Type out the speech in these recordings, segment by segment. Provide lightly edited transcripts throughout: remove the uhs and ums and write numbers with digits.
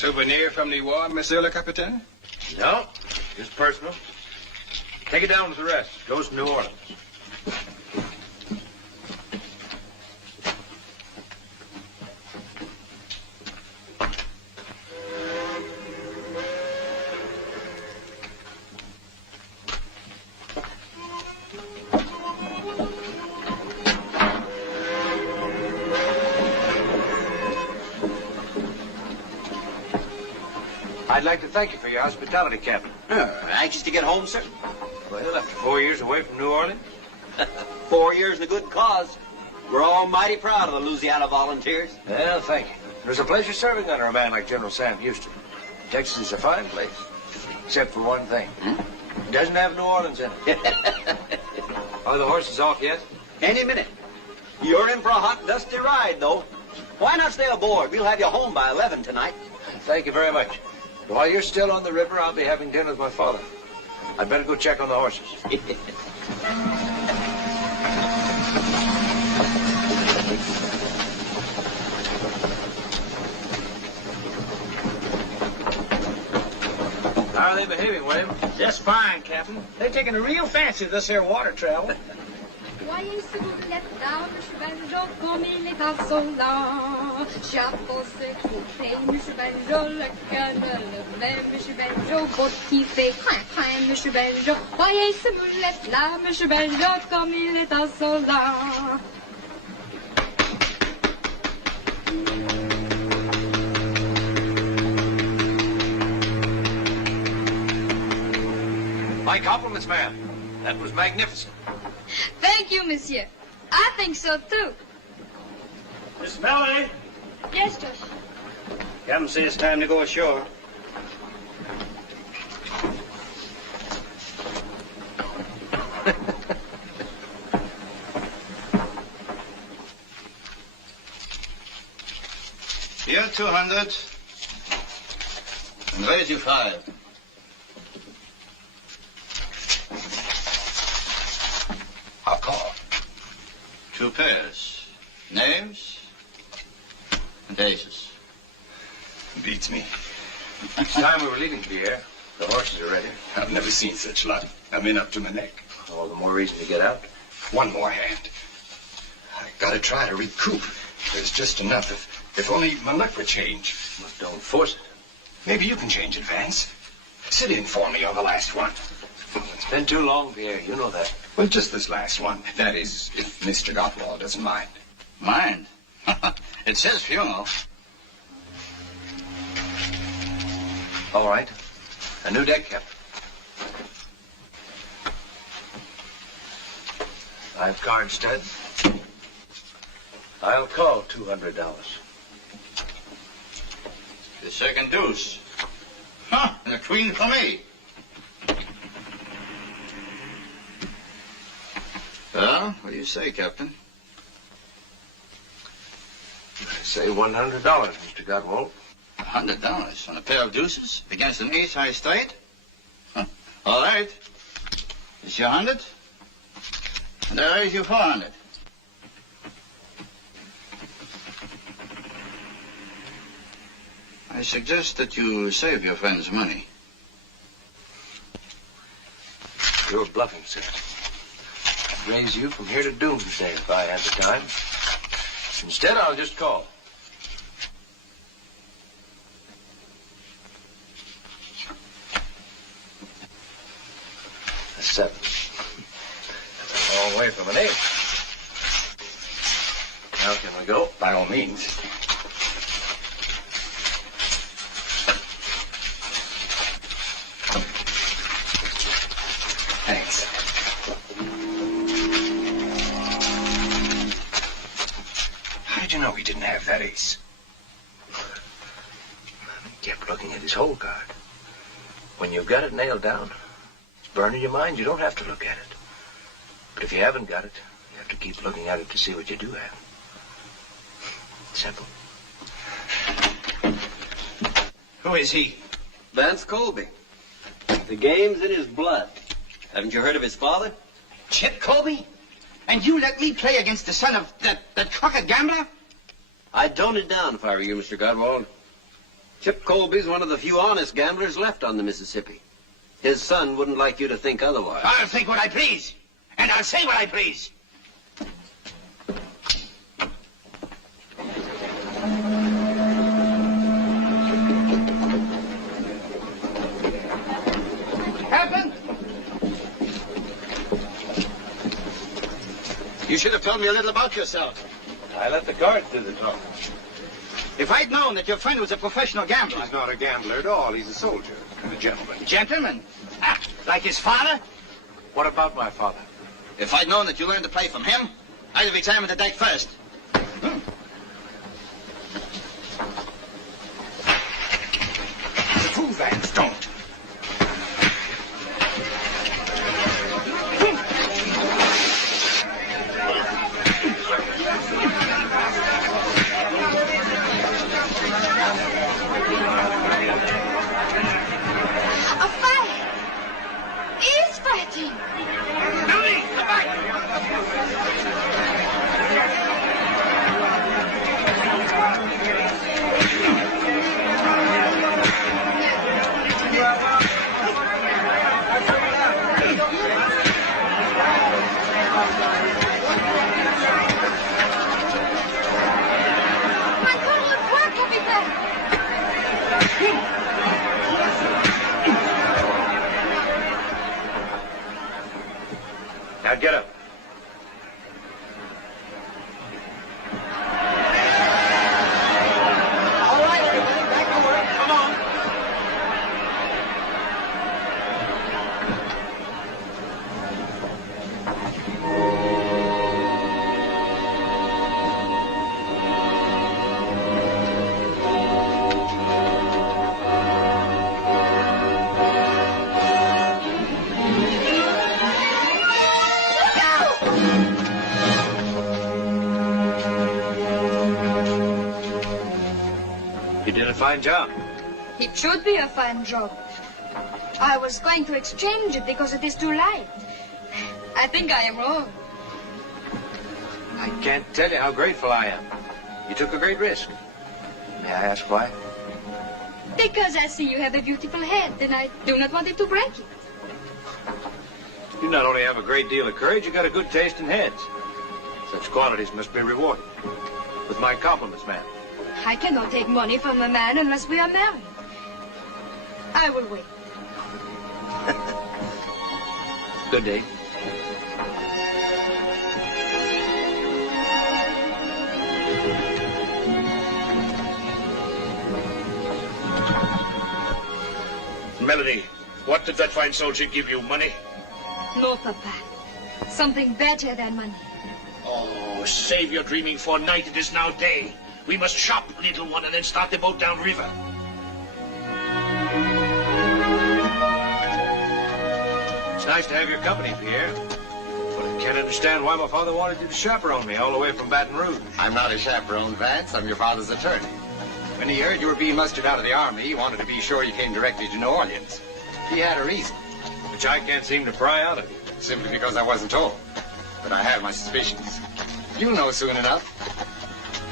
Souvenir from the war, Monsieur le Capitaine? No, just personal. Take it down with the rest. Goes to New Orleans. I'd like to thank you for your hospitality, Captain. Anxious to get home, sir? Well, after 4 years away from New Orleans? 4 years in a good cause. We're all mighty proud of the Louisiana Volunteers. Well, thank you. It was a pleasure serving under a man like General Sam Houston. Texas is a fine place, except for one thing. It doesn't have New Orleans in it. Are the horses off yet? Any minute. You're in for a hot, dusty ride, though. Why not stay aboard? We'll have you home by 11 tonight. Thank you very much. While you're still on the river, I'll be having dinner with my father. I'd better go check on the horses. How are they behaving, William? Just fine, Captain. They're taking a real fancy to this here water travel. Voyez s'il vous plaît, là, monsieur Banjo, comme il est insolent. Chapeau secoué, monsieur Banjo, le canal, mais monsieur Banjo, faute qui fait crin, crin, monsieur Banjo. Voyez ce moulette là, monsieur Banjo, comme il est insolent. My compliments, ma'am. That was magnificent. Thank you, monsieur. I think so, too. Miss Melanie? Yes, Josh. Captain says it's time to go ashore. Here, 200. And raise you 5. I'll call. 2 pairs. Names and aces. Beats me. It's time we were leaving, Pierre. The horses are ready. I've never seen such luck. I'm in up to my neck. All the more reason to get out. One more hand. I gotta try to recoup. There's just enough. If only my luck would change. But don't force it. Maybe you can change it, Vance. Sit in for me on the last one. It's been too long, Pierre. You know that. Well, just this last one. That is, if Mr. Gottwald doesn't mind. Mind? It's his funeral. All right. A new deck, Captain. 5 card stud. I'll call $200. The second deuce. Huh, and a queen for me. Well, what do you say, Captain? I say $100, Mr. Gottwald. $100 on a pair of deuces against an ace high straight? Huh. All right. It's your 100, and I raise you 400. I suggest that you save your friend's money. You're bluffing, sir. I'd raise you from here to doomsday if I had the time. Instead, I'll just call. A 7. That's a long way from an 8. Now can we go? By all means. Thanks. How did you know he didn't have that ace? He kept looking at his hole card. When you've got it nailed down, it's burning your mind, you don't have to look at it. But if you haven't got it, you have to keep looking at it to see what you do have. Simple. Who is he? Vance Colby. The game's in his blood. Haven't you heard of his father? Chip Colby? And you let me play against the son of that crooked gambler? I'd tone it down if I were you, Mr. Godwald. Chip Colby's one of the few honest gamblers left on the Mississippi. His son wouldn't like you to think otherwise. I'll think what I please, and I'll say what I please. Captain? You should have told me a little about yourself. I let the cards do the talking. If I'd known that your friend was a professional gambler... He's not a gambler at all. He's a soldier and a gentleman. Gentleman? Ah, like his father? What about my father? If I'd known that you learned to play from him, I'd have examined the deck first. The fool Vance, don't. A fight! He's fighting! Louis, the back! My God, look what, Capitan! Now get up. All right, everybody, back to work. Come on. You did a fine job. It should be a fine job. I was going to exchange it because it is too light. I think I am wrong. I can't tell you how grateful I am. You took a great risk. May I ask why? Because I see you have a beautiful head, and I do not want it to break it. You not only have a great deal of courage, you got a good taste in heads. Such qualities must be rewarded. With my compliments, ma'am. I cannot take money from a man unless we are married. I will wait. Good day. Melody, what did that fine soldier give you? Money? No, Papa. Something better than money. Oh, save your dreaming for night. It is now day. We must shop, little one, and then start the boat downriver. It's nice to have your company, Pierre. But I can't understand why my father wanted you to chaperone me all the way from Baton Rouge. I'm not a chaperone, Vance. I'm your father's attorney. When he heard you were being mustered out of the army, he wanted to be sure you came directly to New Orleans. He had a reason. Which I can't seem to pry out of you. Simply because I wasn't told. But I have my suspicions. You'll know soon enough.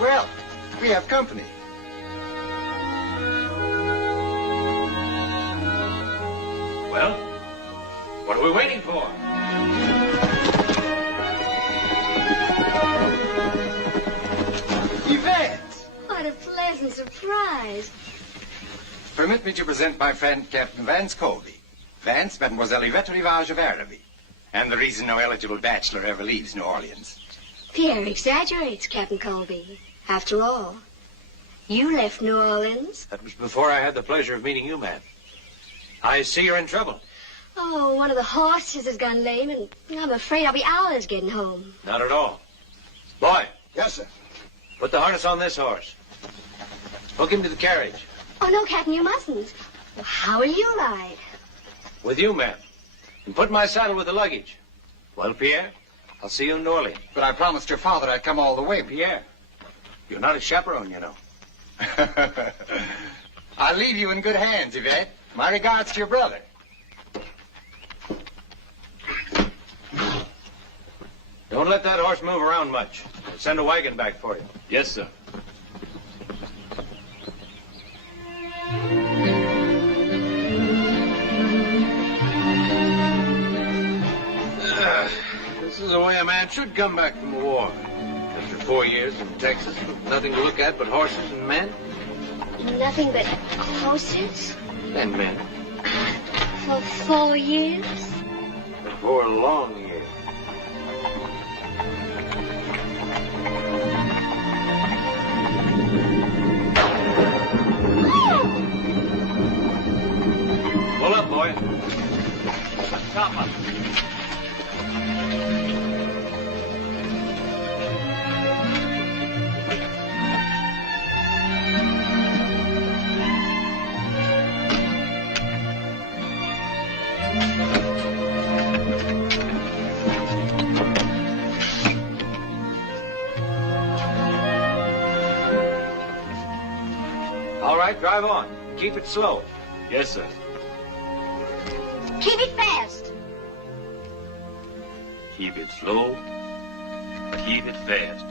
Well, we have company. Well, what are we waiting for? Yvette! What a pleasant surprise. Permit me to present my friend, Captain Vance Colby. Vance, Mademoiselle Yvette Rivage of Araby. And the reason no eligible bachelor ever leaves New Orleans. Pierre exaggerates, Captain Colby. After all, you left New Orleans. That was before I had the pleasure of meeting you, ma'am. I see you're in trouble. Oh, one of the horses has gone lame, and I'm afraid I'll be hours getting home. Not at all. Boy, Yes, sir. put the harness on this horse. Hook him to the carriage. Oh, no, Captain, you mustn't. How will you ride? With you, ma'am. And put my saddle with the luggage. Well, Pierre, I'll see you in New Orleans. But I promised your father I'd come all the way. Pierre, you're not a chaperone, you know. I'll leave you in good hands, Yvette. My regards to your brother. Don't let that horse move around much. I'll send a wagon back for you. Yes, sir. This is the way a man should come back from a war. After 4 years in Texas with nothing to look at but horses and men. Nothing but horses? And men. For 4 years? 4 long years. Pull up, boy. Stop up. All right, drive on. Keep it slow. Yes, sir. Keep it fast. Keep it slow. Keep it fast.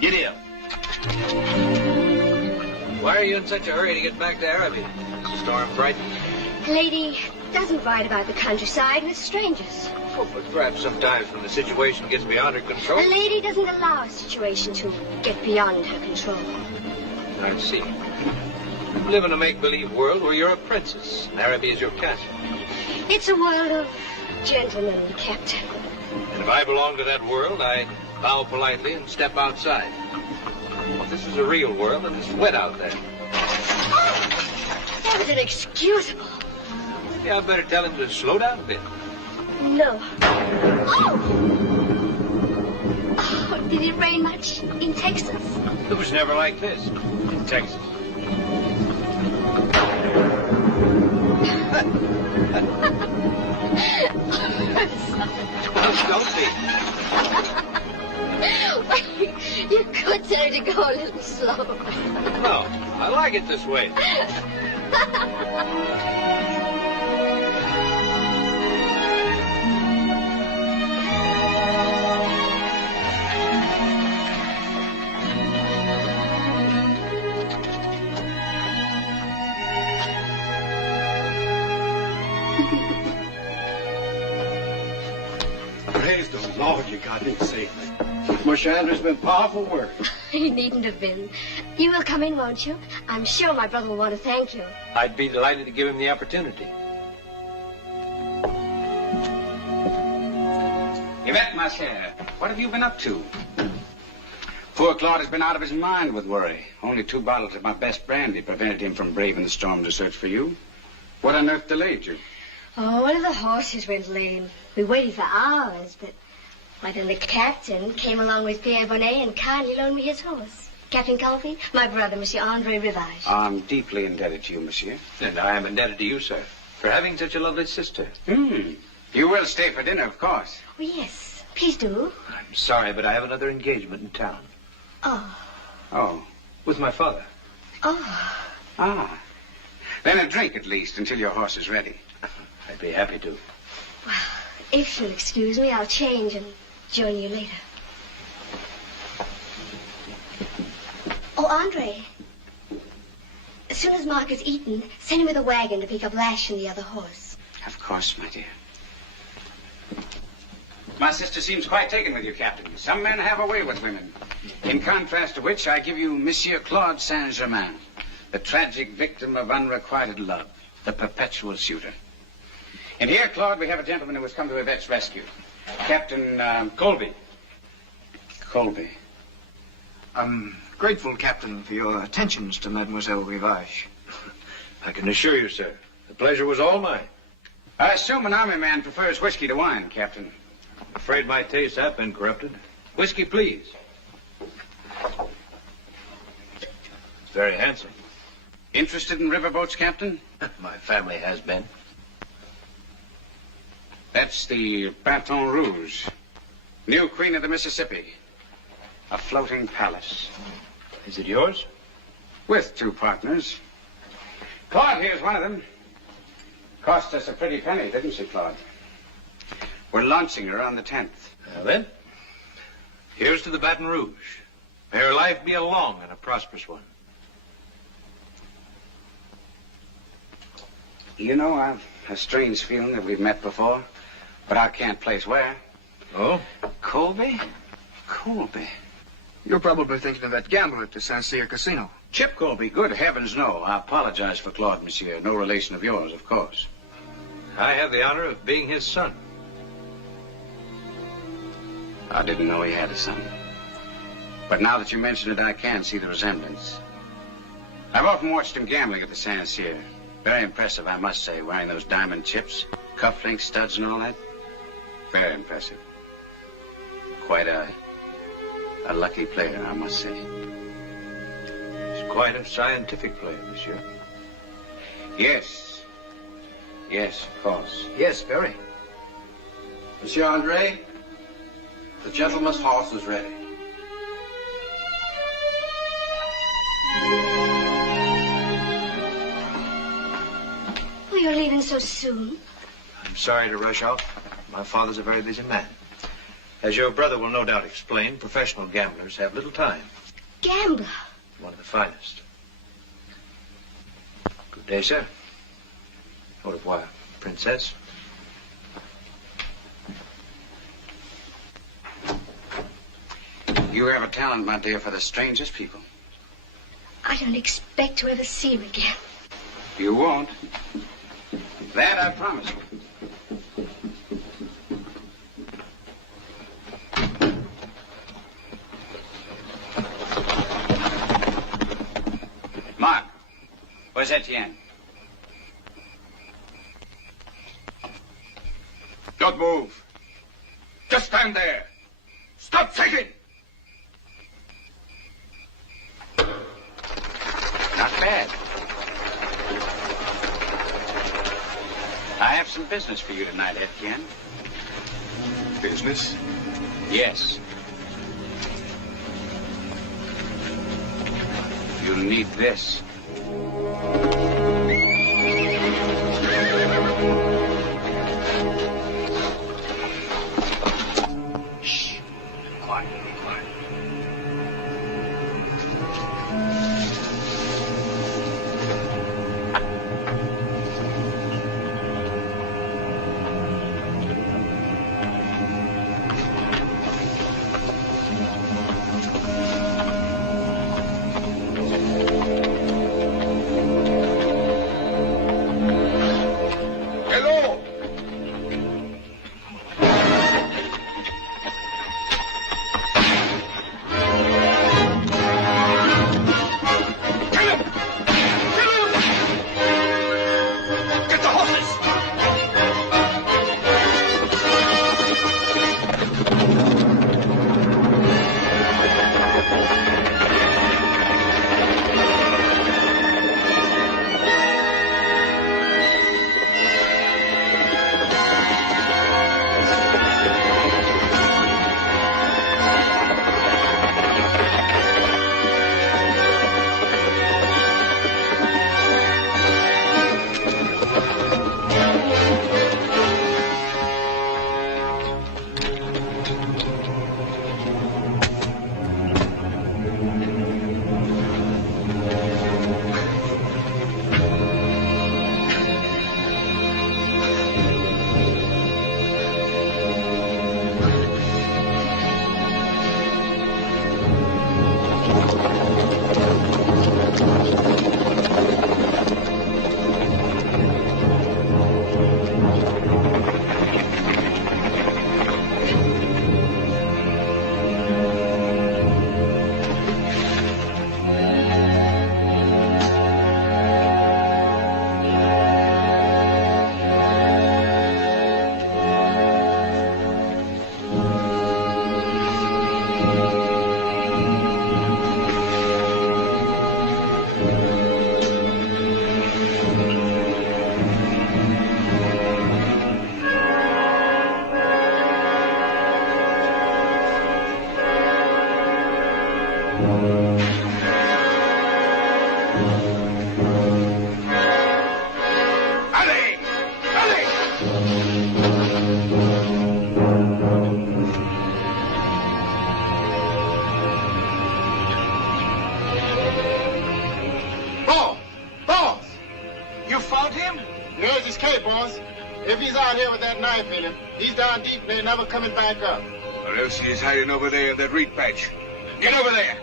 Get here. Why are you in such a hurry to get back to Araby? Is the storm frightening? A lady doesn't ride about the countryside with strangers. Oh, but perhaps sometimes when the situation gets beyond her control. A lady doesn't allow a situation to get beyond her control. I see. You live in a make-believe world where you're a princess, and Araby is your castle. It's a world of gentlemen, Captain. And if I belong to that world, I bow politely and step outside. Well, this is a real world, and it's wet out there. That was inexcusable. Maybe I'd better tell him to slow down a bit. No. Oh! Oh, did it rain much in Texas? It was never like this in Texas. Don't be. You could tell her to go a little slower. No, I like it this way. Praise the Lord you got him safely. Mush Andrew's been powerful work. He needn't have been. You will come in, won't you? I'm sure my brother will want to thank you. I'd be delighted to give him the opportunity. Yvette, ma chère, what have you been up to? Poor Claude has been out of his mind with worry. Only 2 bottles of my best brandy prevented him from braving the storm to search for you. What on earth delayed you? Oh, one of the horses went lame. We waited for hours, but... Why, then the captain came along with Pierre Bonnet and kindly loaned me his horse. Captain Colby, my brother, Monsieur Andre Rivage. I'm deeply indebted to you, monsieur. And I am indebted to you, sir, for having such a lovely sister. You will stay for dinner, of course. Oh, yes. Please do. I'm sorry, but I have another engagement in town. Oh. Oh. With my father. Oh. Ah. Then a drink, at least, until your horse is ready. I'd be happy to. Well, if you'll excuse me, I'll change and join you later. Oh, Andre. As soon as Mark is eaten, send him with a wagon to pick up Lash and the other horse. Of course, my dear. My sister seems quite taken with you, Captain. Some men have a way with women. In contrast to which, I give you Monsieur Claude Saint-Germain, the tragic victim of unrequited love, the perpetual suitor. And here, Claude, we have a gentleman who has come to Yvette's rescue. Captain, Colby. Colby. I'm grateful, Captain, for your attentions to Mademoiselle Rivage. I can assure you, sir, the pleasure was all mine. I assume an army man prefers whiskey to wine, Captain. I'm afraid my tastes have been corrupted. Whiskey, please. It's very handsome. Interested in riverboats, Captain? My family has been. That's the Baton Rouge, new queen of the Mississippi. A floating palace. Is it yours? With 2 partners. Claude here's one of them. Cost us a pretty penny, didn't she, Claude? We're launching her on the 10th. Now then, here's to the Baton Rouge. May her life be a long and a prosperous one. You know, I've a strange feeling that we've met before. But I can't place where. Oh? Colby? Colby. You're probably thinking of that gambler at the St. Cyr Casino. Chip Colby? Good heavens, no. I apologize for Claude, monsieur. No relation of yours, of course. I have the honor of being his son. I didn't know he had a son. But now that you mention it, I can see the resemblance. I've often watched him gambling at the St. Cyr. Very impressive, I must say, wearing those diamond chips, cufflinks, studs, and all that. Very impressive. Quite a lucky player, I must say. He's quite a scientific player, monsieur. Yes. Yes, of course. Yes, very. Monsieur Andre, the gentleman's horse is ready. Oh, you're leaving so soon. I'm sorry to rush off. My father's a very busy man. As your brother will no doubt explain, professional gamblers have little time. Gambler? One of the finest. Good day, sir. Au revoir, princess. You have a talent, my dear, for the strangest people. I don't expect to ever see him again. You won't. That I promise you. Mark, where's Etienne? Don't move. Just stand there. Stop shaking. Not bad. I have some business for you tonight, Etienne. Business? Yes. You'll need this. Shh. Quiet, quiet. If he's out here with that knife in him, he's down deep and they're never coming back up. Or else he is hiding over there in that reed patch. Get over there!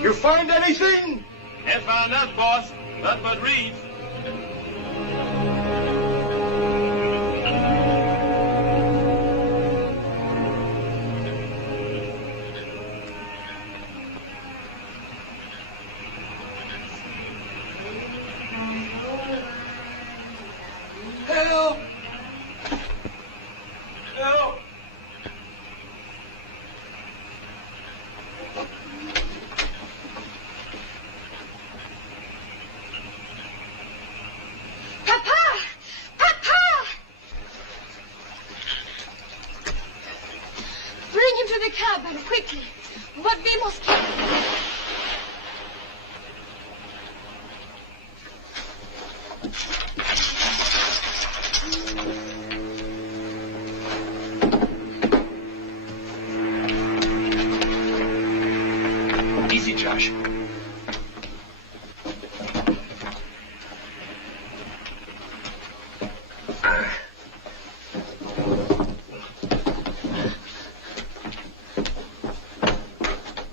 You find anything? Ain't found nothing, boss. Nothing but reeds. Help! Help! Papa! Papa! Bring him to the cabin, quickly. But we must keep him. Easy, Josh.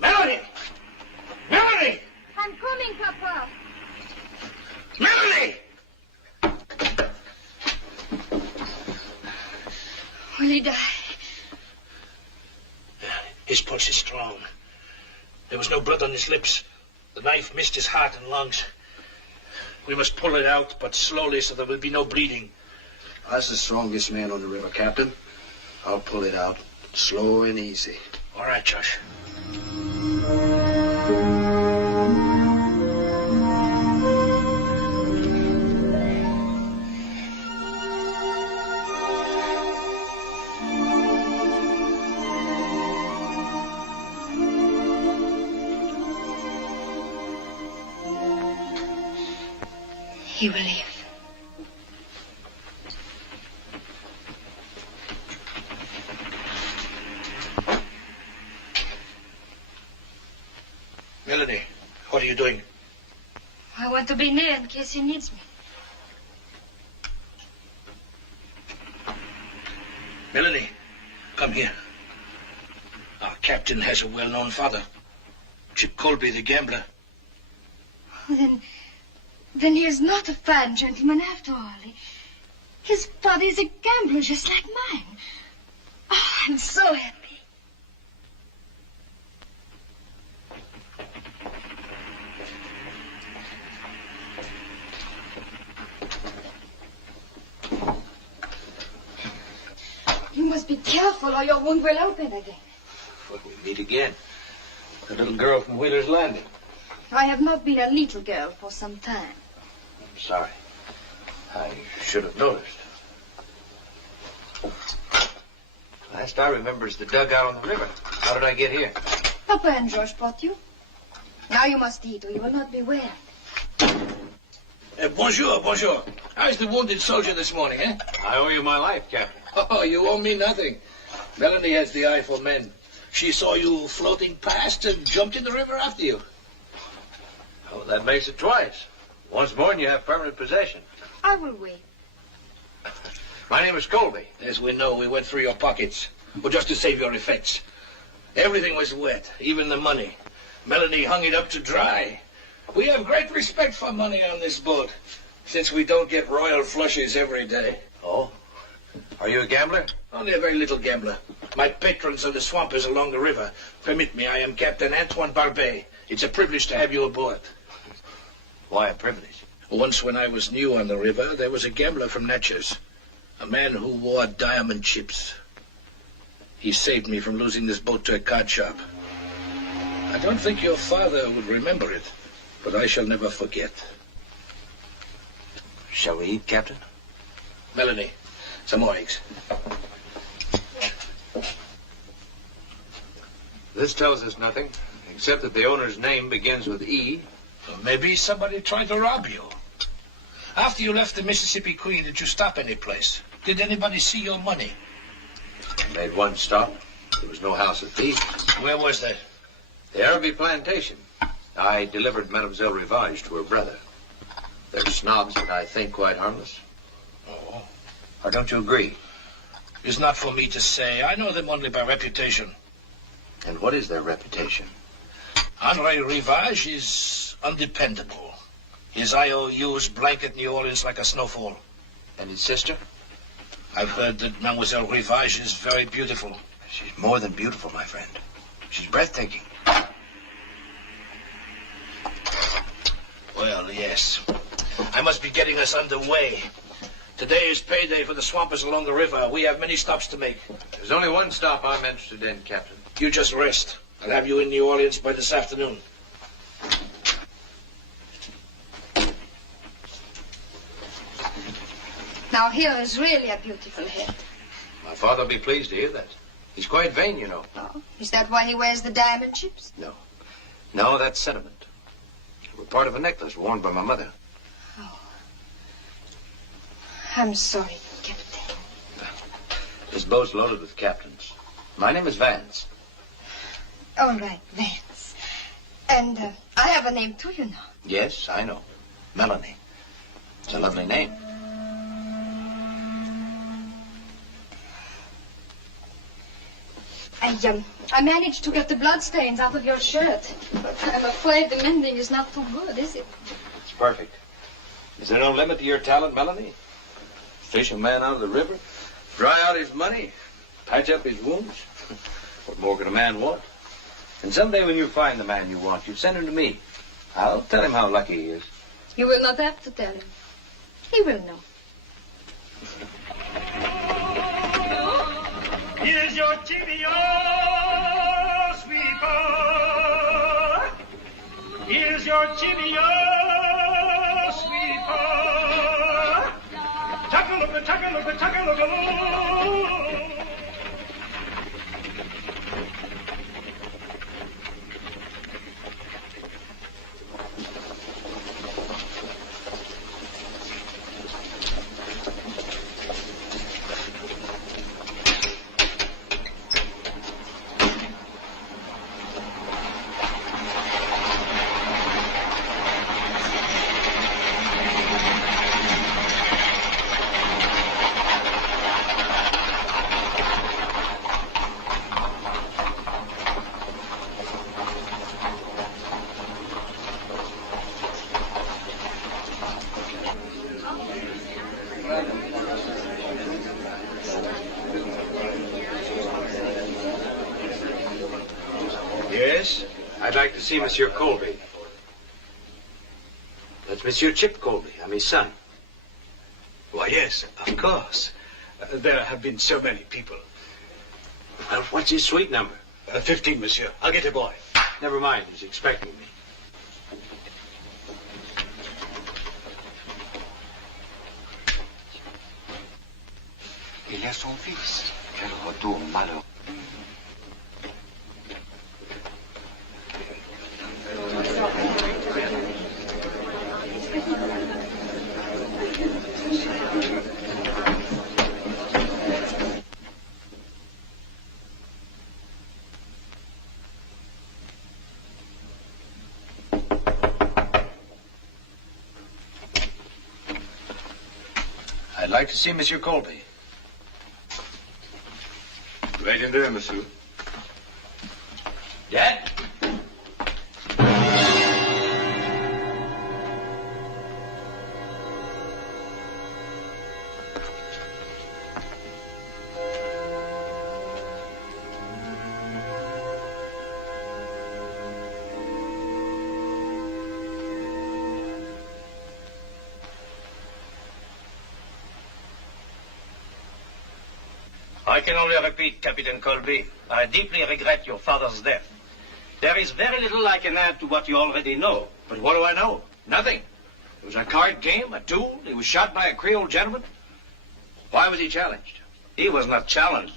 Melanie! Melanie! I'm coming, Papa. Melanie! Will he die? His pulse is strong. There was no blood on his lips. The knife missed his heart and lungs. We must pull it out, but slowly so there will be no bleeding. That's the strongest man on the river, Captain. I'll pull it out, slow and easy. All right, Josh. He will live. Melanie, what are you doing? I want to be near in case he needs me. Melanie, come here. Our captain has a well-known father. Chip Colby, the gambler. Then he is not a fine gentleman after all. His father is a gambler just like mine. Oh, I'm so happy. You must be careful or your wound will open again. Well, we meet again. The little girl from Wheeler's Landing. I have not been a little girl for some time. I'm sorry. I should have noticed. Last I remember is the dugout on the river. How did I get here? Papa and George brought you. Now you must eat or you will not be well. Bonjour, bonjour. How's the wounded soldier this morning, eh? I owe you my life, Captain. Oh, you owe me nothing. Melanie has the eye for men. She saw you floating past and jumped in the river after you. Oh, that makes it twice. Once more and you have permanent possession. I will wait. My name is Colby. As we know, we went through your pockets. Well, just to save your effects. Everything was wet, even the money. Melanie hung it up to dry. We have great respect for money on this boat, since we don't get royal flushes every day. Oh? Are you a gambler? Only a very little gambler. My patrons are the swampers along the river. Permit me, I am Captain Antoine Barbet. It's a privilege to have you aboard. Why a privilege? Once when I was new on the river, there was a gambler from Natchez. A man who wore diamond chips. He saved me from losing this boat to a card shop. I don't think your father would remember it, but I shall never forget. Shall we eat, Captain? Melanie, some more eggs. This tells us nothing, except that the owner's name begins with E. Well, maybe somebody tried to rob you. After you left the Mississippi Queen, did you stop any place? Did anybody see your money? Made one stop. There was no house at peace. Where was that? The Araby plantation. I delivered Mademoiselle Rivage to her brother. They're snobs, but I think quite harmless. Oh. Or don't you agree? It's not for me to say. I know them only by reputation. And what is their reputation? Henri Rivage is undependable. His IOUs blanket New Orleans like a snowfall. And his sister? I've heard that Mademoiselle Rivage is very beautiful. She's more than beautiful, my friend. She's breathtaking. Well, yes. I must be getting us underway. Today is payday for the swampers along the river. We have many stops to make. There's only one stop I'm interested in, Captain. You just rest. I'll have you in New Orleans by this afternoon. Now here is really a beautiful head. My father will be pleased to hear that. He's quite vain, you know. Oh, is that why he wears the diamond chips? No. No, that's sentiment. They were part of a necklace worn by my mother. Oh. I'm sorry, Captain. This boat's loaded with captains. My name is Vance. All right, Vance. And I have a name too, you know. Yes, I know. Melanie. It's a lovely name. I managed to get the bloodstains out of your shirt. But I'm afraid the mending is not too good, is it? It's perfect. Is there no limit to your talent, Melanie? Fish a man out of the river? Dry out his money? Patch up his wounds? What more could a man want? And someday when you find the man you want, you send him to me. I'll tell him how lucky he is. You will not have to tell him. He will know. Here's your tibia, sweetheart. Here's your tibia, sweetheart. Tuck-a-look-a, tuck-a-look-a, tuck-a-look-a-loo. Yes? I'd like to see Monsieur Colby. That's Monsieur Chip Colby. I'm his son. Why, yes, of course. There have been so many people. Well, what's his suite number? 15, monsieur. I'll get a boy. Never mind. He's expecting me. Il y a son fils. Quel retour malheureux. I'd like to see Monsieur Colby. Right in there, monsieur. Dad? I can only repeat, Captain Colby. I deeply regret your father's death. There is very little I can add to what you already know. But what do I know? Nothing. It was a card game, a duel. He was shot by a Creole gentleman. Why was he challenged? He was not challenged.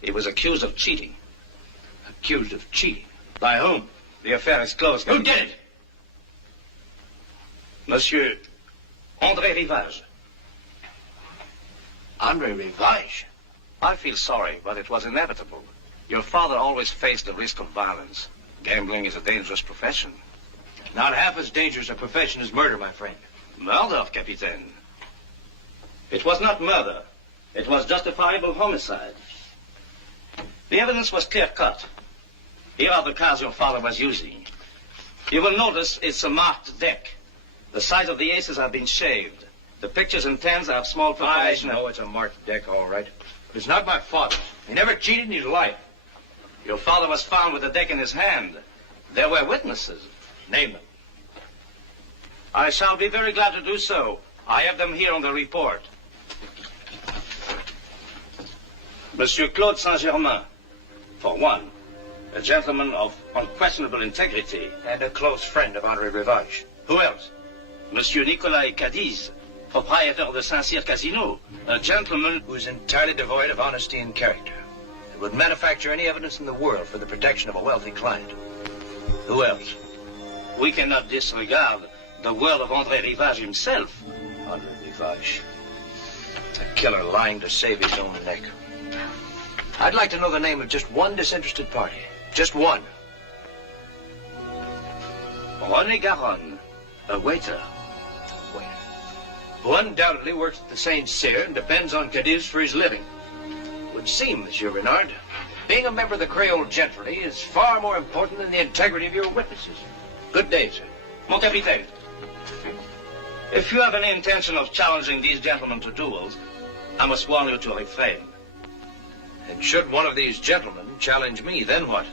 He was accused of cheating. Accused of cheating? By whom? The affair is closed. Who did it? Monsieur André Rivage. André Rivage? I feel sorry, but it was inevitable. Your father always faced the risk of violence. Gambling is a dangerous profession. Not half as dangerous a profession as murder, my friend. Murder, Capitaine. It was not murder. It was justifiable homicide. The evidence was clear-cut. Here are the cards your father was using. You will notice it's a marked deck. The sides of the aces have been shaved. The pictures and tens have small perforation. I know it's a marked deck, all right. But it's not my father's. He never cheated in his life. Your father was found with the deck in his hand. There were witnesses. Name them. I shall be very glad to do so. I have them here on the report. Monsieur Claude Saint-Germain, for one, a gentleman of unquestionable integrity. And a close friend of André Rivage. Who else? Monsieur Nicolas Cadiz, proprietor of the Saint-Cyr Casino, a gentleman who is entirely devoid of honesty and character, and would manufacture any evidence in the world for the protection of a wealthy client. Who else? We cannot disregard the word of André Rivage himself. André Rivage. A killer lying to save his own neck. I'd like to know the name of just one disinterested party. Just one. René Garonne, a waiter. Who undoubtedly works at the Saint-Cyr and depends on Cadiz for his living. Would seem, Monsieur Renard, being a member of the Creole gentry is far more important than the integrity of your witnesses. Good day, sir. Mon capitaine, if you have any intention of challenging these gentlemen to duels, I must warn you to refrain. And should one of these gentlemen challenge me, then what?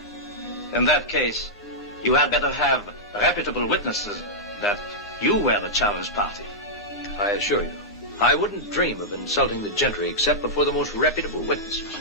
In that case, you had better have reputable witnesses that you were the challenged party. I assure you, I wouldn't dream of insulting the gentry except before the most reputable witnesses.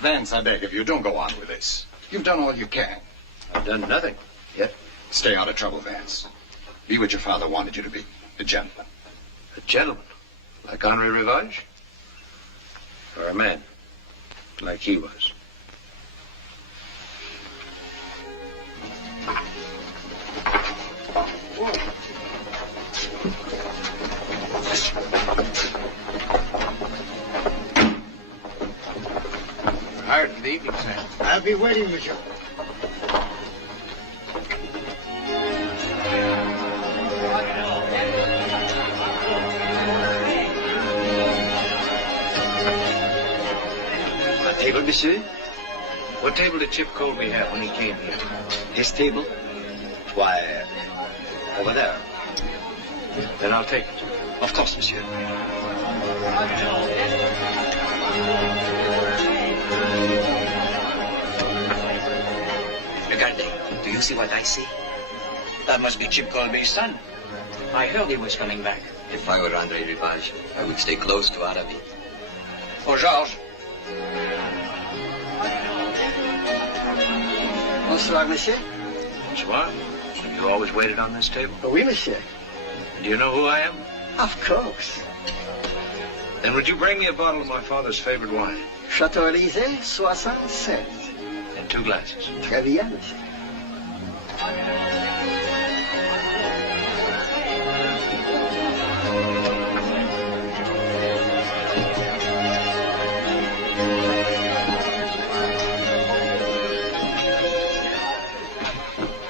Vance, I beg of you, don't go on with this. You've done all you can. I've done nothing yet. Stay out of trouble, Vance. Be what your father wanted you to be, a gentleman. A gentleman? Like Henri Rivage? Or a man? Like he was? Hired for the evening, sir. I'll be waiting, monsieur. A table, monsieur? What table did Chip Colby have when he came here? His table? Why, over there. Then I'll take it. Of course, monsieur. Regardez. Do you see what I see? That must be Chip Colby's son. I heard he was coming back. If I were André Rivage, I would stay close to Arabi. Oh, Georges. Bonsoir, monsieur. Bonsoir. Have you always waited on this table? Oui, monsieur. Do you know who I am? Of course. Then would you bring me a bottle of my father's favorite wine? Chateau Élysée, 76. And 2 glasses. Très bien, monsieur.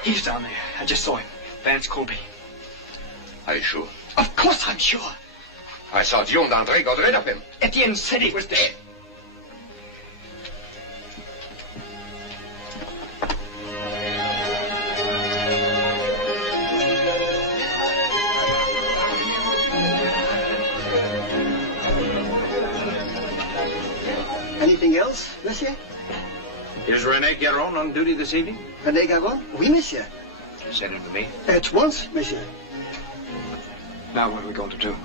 He's down there. I just saw him. Vance Colby. Are you sure? Of course I'm sure. I saw Dion d'André got rid of him. Etienne said he was dead. monsieur? Is René Garon on duty this evening? René Garon? Oui, monsieur. You send him to me? At once, monsieur. Now what are we going to do?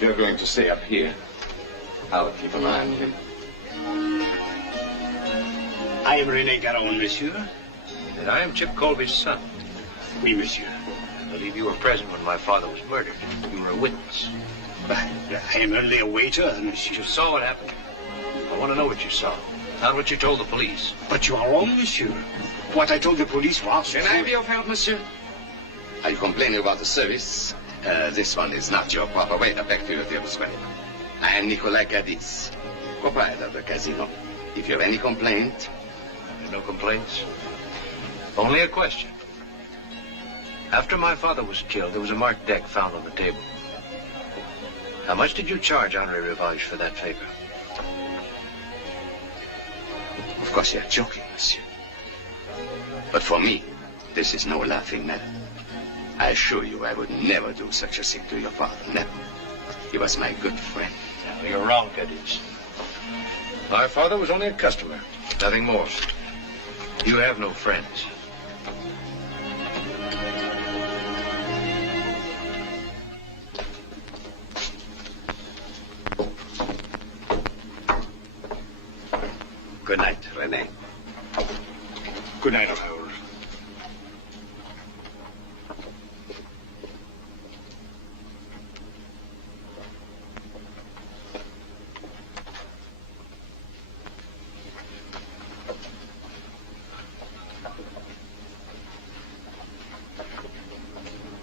You're going to stay up here. I'll keep an eye on him. I am René Garon, monsieur. And I am Chip Colby's son. Oui, monsieur. I believe you were present when my father was murdered. You were a witness. I am only a waiter, monsieur. You saw what happened. I want to know what you saw. Not what you told the police. But you are wrong, monsieur. What I told the police was... Can I be of help, monsieur? Are you complaining about the service? This one is not your proper way. Now back to your dear sweat. I am Nicolas Cadiz, proprietor of the casino. If you have any complaint... No complaints. Only a question. After my father was killed, there was a marked deck found on the table. How much did you charge Henri Rivage for that favor? Of course you're joking, monsieur. But for me, this is no laughing matter. I assure you I would never do such a thing to your father, never. He was my good friend. No, you're wrong, Cadiz. My father was only a customer, nothing more. You have no friends. Good night, René. Good night, Raoul.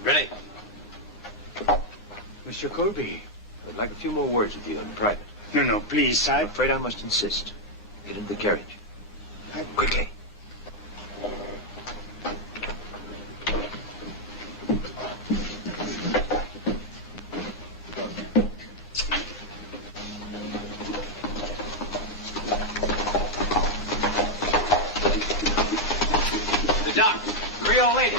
René. Monsieur Colby, I'd like a few more words with you in private. No, please, I'm afraid I must insist. Get into the carriage. Quickly. The doc. Creole lady.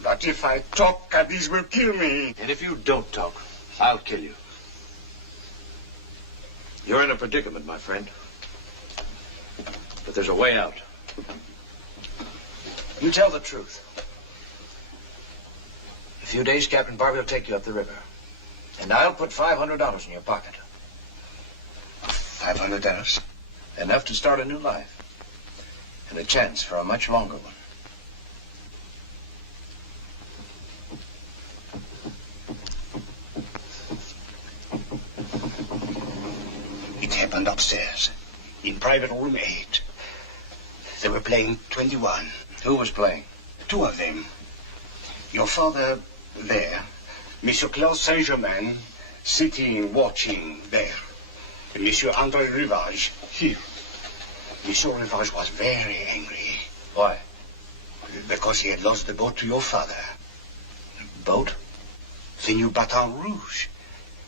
But if I talk, Cadiz will kill me. And if you don't talk, I'll kill you. You're in a predicament, my friend. But there's a way out. You tell the truth. In a few days, Captain Barbie will take you up the river. And I'll put $500 in your pocket. $500? Enough to start a new life. And a chance for a much longer one. It happened upstairs, in private room 8. They were playing 21. Who was playing? 2 of them. Your father there, Monsieur Claude Saint-Germain, sitting, watching there. And Monsieur André Rivage here. Monsieur Rivage was very angry. Why? Because he had lost the boat to your father. Boat? The new Baton Rouge.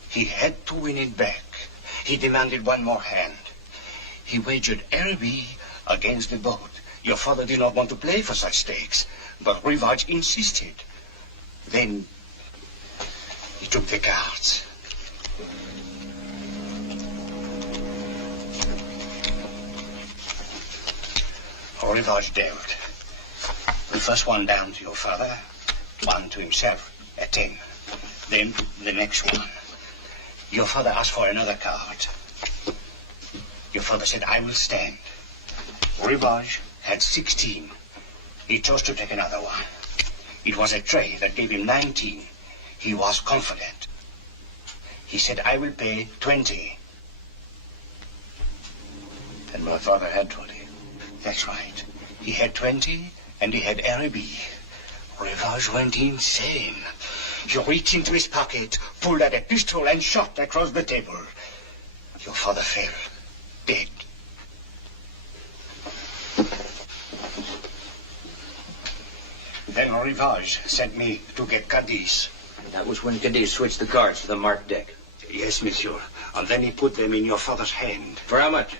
He had to win it back. He demanded one more hand. He wagered Araby against the boat. Your father did not want to play for such stakes, but Rivage insisted. Then he took the cards. Rivage dealt. The first one down to your father, one to himself at 10. Then the next one. Your father asked for another card. Your father said, I will stand. Rivage had 16. He chose to take another one. It was a tray that gave him 19. He was confident. He said, I will pay 20. And my father had 20. That's right. He had 20, and he had Araby. Rivage went insane. He reached into his pocket, pulled out a pistol, and shot across the table. Your father fell, dead. Then Rivage sent me to get Cadiz. That was when Cadiz switched the cards to the marked deck. Yes, monsieur. And then he put them in your father's hand. For how much?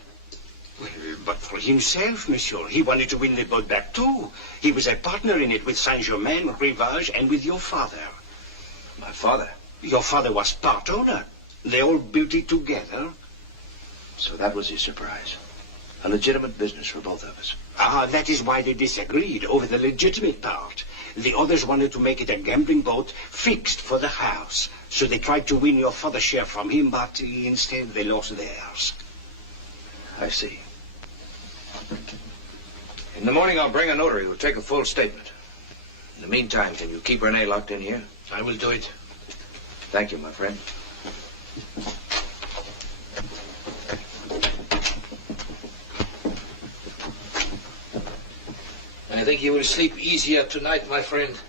But for himself, monsieur. He wanted to win the boat back, too. He was a partner in it with Saint-Germain, Rivage, and with your father. My father? Your father was part owner. They all built it together. So that was his surprise. A legitimate business for both of us. That is why they disagreed over the legitimate part. The others wanted to make it a gambling boat fixed for the house. So they tried to win your father's share from him, but instead they lost theirs. I see. In the morning, I'll bring a notary who'll take a full statement. In the meantime, can you keep Renee locked in here? I will do it. Thank you, my friend. I think you will sleep easier tonight, my friend.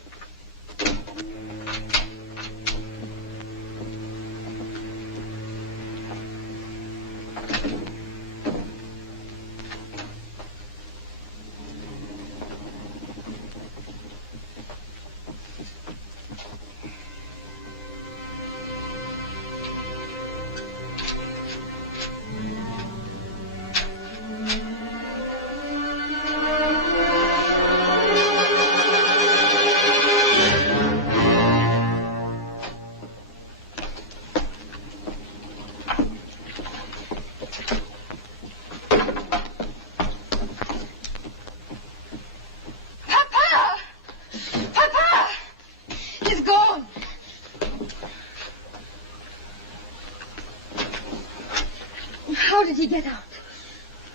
How did he get out?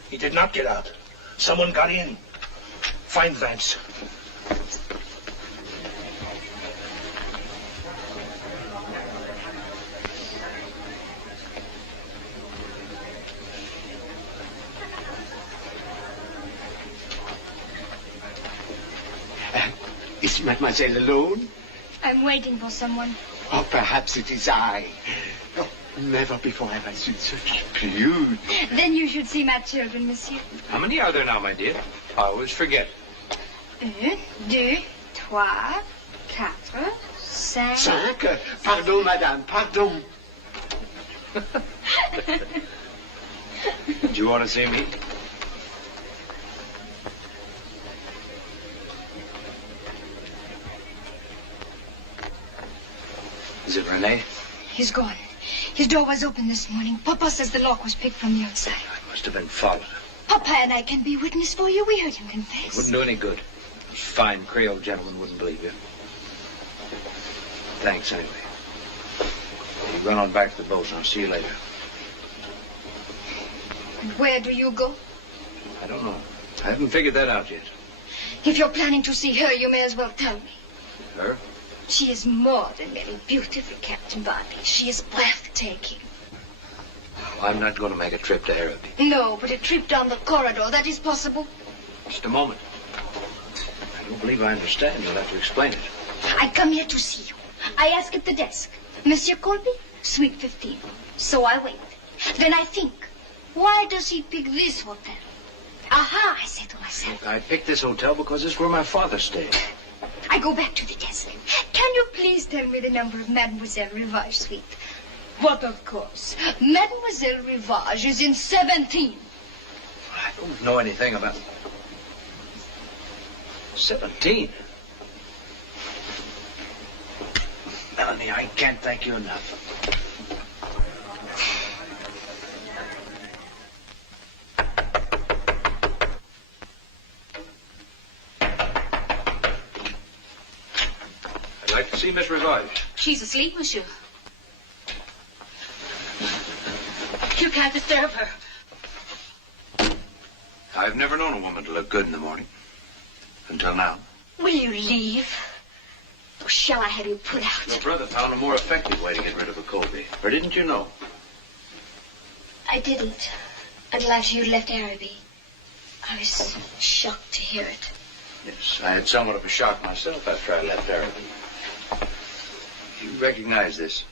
He did not get out. Someone got in. Find Vance. Is Mademoiselle alone? I'm waiting for someone. Oh, perhaps it is I. Oh, never before have I seen such beauty. Then you should see my children, monsieur. How many are there now, my dear? I always forget. 1, 2, 3, 4, 5. 5? Pardon, madame, pardon. Do you want to see me? Is it Rene? He's gone. His door was open this morning. Papa says the lock was picked from the outside. I must have been followed. Papa and I can be witness for you. We heard him confess. Wouldn't do any good. Those fine Creole gentlemen wouldn't believe you. Thanks, anyway. You run on back to the boat, and I'll see you later. And where do you go? I don't know. I haven't figured that out yet. If you're planning to see her, you may as well tell me. Her? She is more than merely beautiful, Captain Barby. She is breathtaking. I'm not going to make a trip to Araby. No, but a trip down the corridor, that is possible. Just a moment. I don't believe I understand. You'll have to explain it. I come here to see you. I ask at the desk, Monsieur Colby, suite 15. So I wait. Then I think, why does he pick this hotel? Aha, I say to myself. I picked this hotel because it's where my father stayed. I go back to the desk. Can you please tell me the number of Mademoiselle Rivage suite? But of course, Mademoiselle Rivage is in 17. I don't know anything about 17. Melanie, I can't thank you enough. I'd like to see Miss Rivage. She's asleep, monsieur. You can't disturb her. I've never known a woman to look good in the morning. Until now. Will you leave? Or shall I have you put out? Your brother found a more effective way to get rid of a Colby. Or didn't you know? I didn't. Until after you left Araby. I was shocked to hear it. Yes, I had somewhat of a shock myself after I left Araby. You recognize this?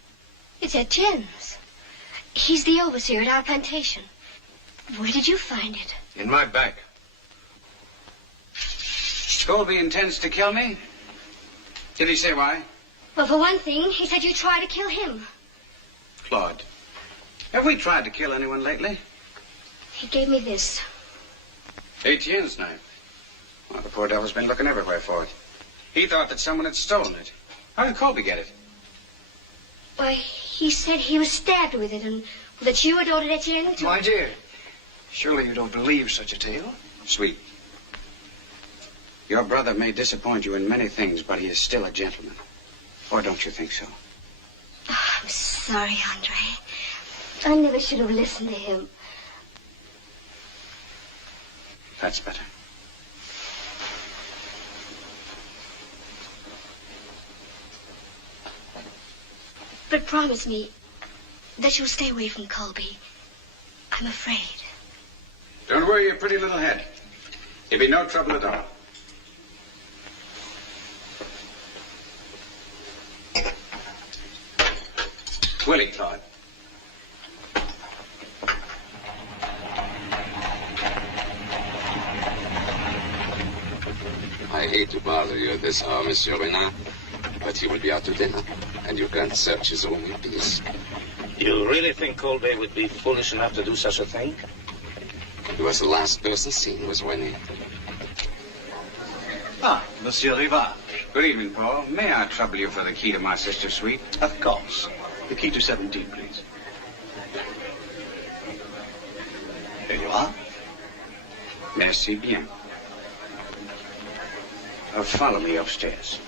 It's Etienne's. He's the overseer at our plantation. Where did you find it? In my bag. Colby intends to kill me? Did he say why? Well, for one thing, he said you tried to kill him. Claude, have we tried to kill anyone lately? He gave me this. Etienne's knife. Well, the poor devil's been looking everywhere for it. He thought that someone had stolen it. How did Colby get it? Why, he said he was stabbed with it and that you had ordered Etienne to... My dear, surely you don't believe such a tale? Sweet. Your brother may disappoint you in many things, but he is still a gentleman. Or don't you think so? Oh, I'm sorry, Andre. I never should have listened to him. That's better. But promise me that you'll stay away from Colby. I'm afraid. Don't worry your pretty little head. There'll be no trouble at all. Willie, Claude. I hate to bother you at this hour, Monsieur Renard, but he will be out to dinner, and you can't search his room in peace. You really think Colby would be foolish enough to do such a thing? He was the last person seen with Winnie. Ah, Monsieur Rivard. Good evening, Paul. May I trouble you for the key to my sister's suite? Of course. The key to 17, please. Here you are. Merci bien. Follow me upstairs.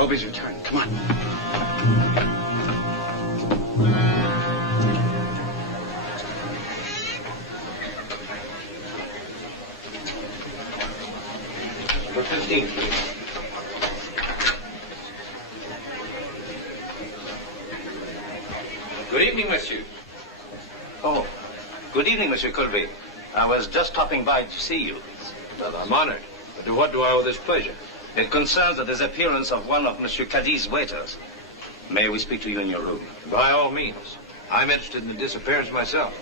Colby's return. Come on. Number 15, please. Good evening, monsieur. Oh, good evening, Monsieur Colby. I was just stopping by to see you. Well, I'm honored. But to what do I owe this pleasure? It concerns the disappearance of one of Monsieur Caddy's waiters. May we speak to you in your room? By all means. I'm interested in the disappearance myself.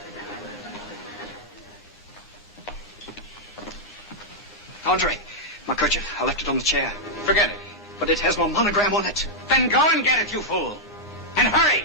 Andre, my kerchief. I left it on the chair. Forget it. But it has my monogram on it. Then go and get it, you fool. And hurry.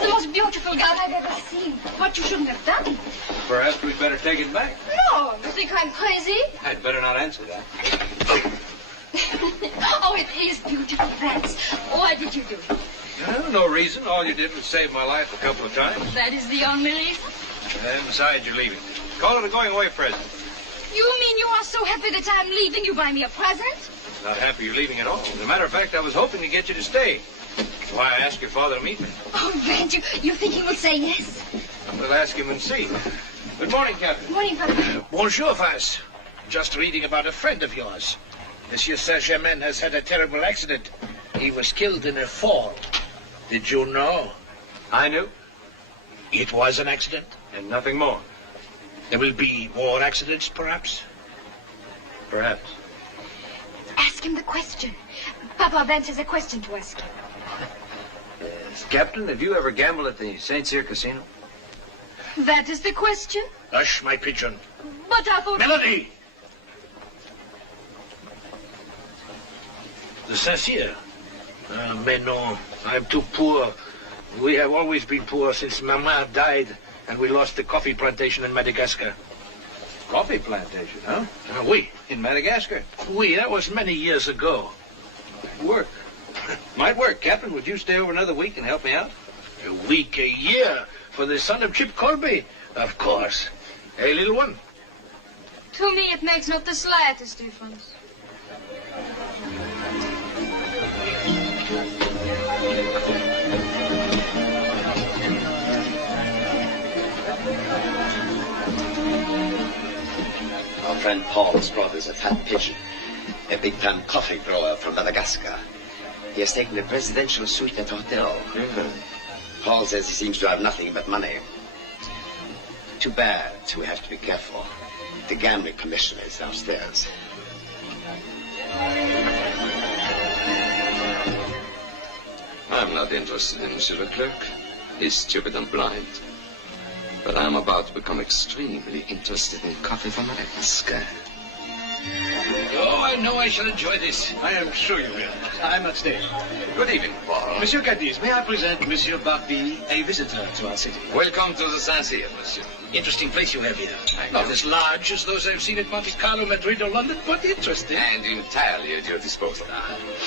the most beautiful gown I've ever seen. What you shouldn't have done. Perhaps we'd better take it back. No, you think I'm crazy? I'd better not answer that. Oh, it is beautiful, Vance. Why did you do it? No reason. All you did was save my life a couple of times. That is the only reason? And besides, you're leaving. Call it a going-away present. You mean you are so happy that I'm leaving, you buy me a present? Not happy you're leaving at all. As a matter of fact, I was hoping to get you to stay. That's why I asked your father to meet me. Oh, Vance, you think he will say yes? We'll ask him and see. Good morning, Captain. Good morning, Papa. Bonjour, Vance. Just reading about a friend of yours. Monsieur Saint-Germain has had a terrible accident. He was killed in a fall. Did you know? I knew. It was an accident? And nothing more. There will be more accidents, perhaps? Perhaps. Ask him the question. Papa, Vance has a question to ask him. Yes. Captain, have you ever gambled at the St. Cyr Casino? That is the question? Hush, my pigeon. But I thought... Melody! The Saint-Cyr. Mais non, I'm too poor. We have always been poor since Mama died and we lost the coffee plantation in Madagascar. Coffee plantation, huh? Oui. In Madagascar? Oui, that was many years ago. Work. Might work. Captain, would you stay over another week and help me out? A week, a year, for the son of Chip Colby? Of course. Hey, little one? To me, it makes not the slightest difference. Our friend Paul's brought us a fat pigeon, a big-time coffee grower from Madagascar. He has taken a presidential suite at the hotel. Paul says he seems to have nothing but money. Too bad, we have to be careful. The gambling commissioner is downstairs. I'm not interested in Monsieur Leclerc. He's stupid and blind. But I'm about to become extremely interested in coffee from Madagascar. Oh, I know I shall enjoy this. I am sure you will. I'm upstairs. Good evening, Paul. Monsieur Cadiz, may I present Monsieur Barbie, a visitor to our city? Welcome to the Saint-Cyr, monsieur. Interesting place you have here. Not as large as those I've seen at Monte Carlo, Madrid, or London, but interesting. And entirely at your disposal.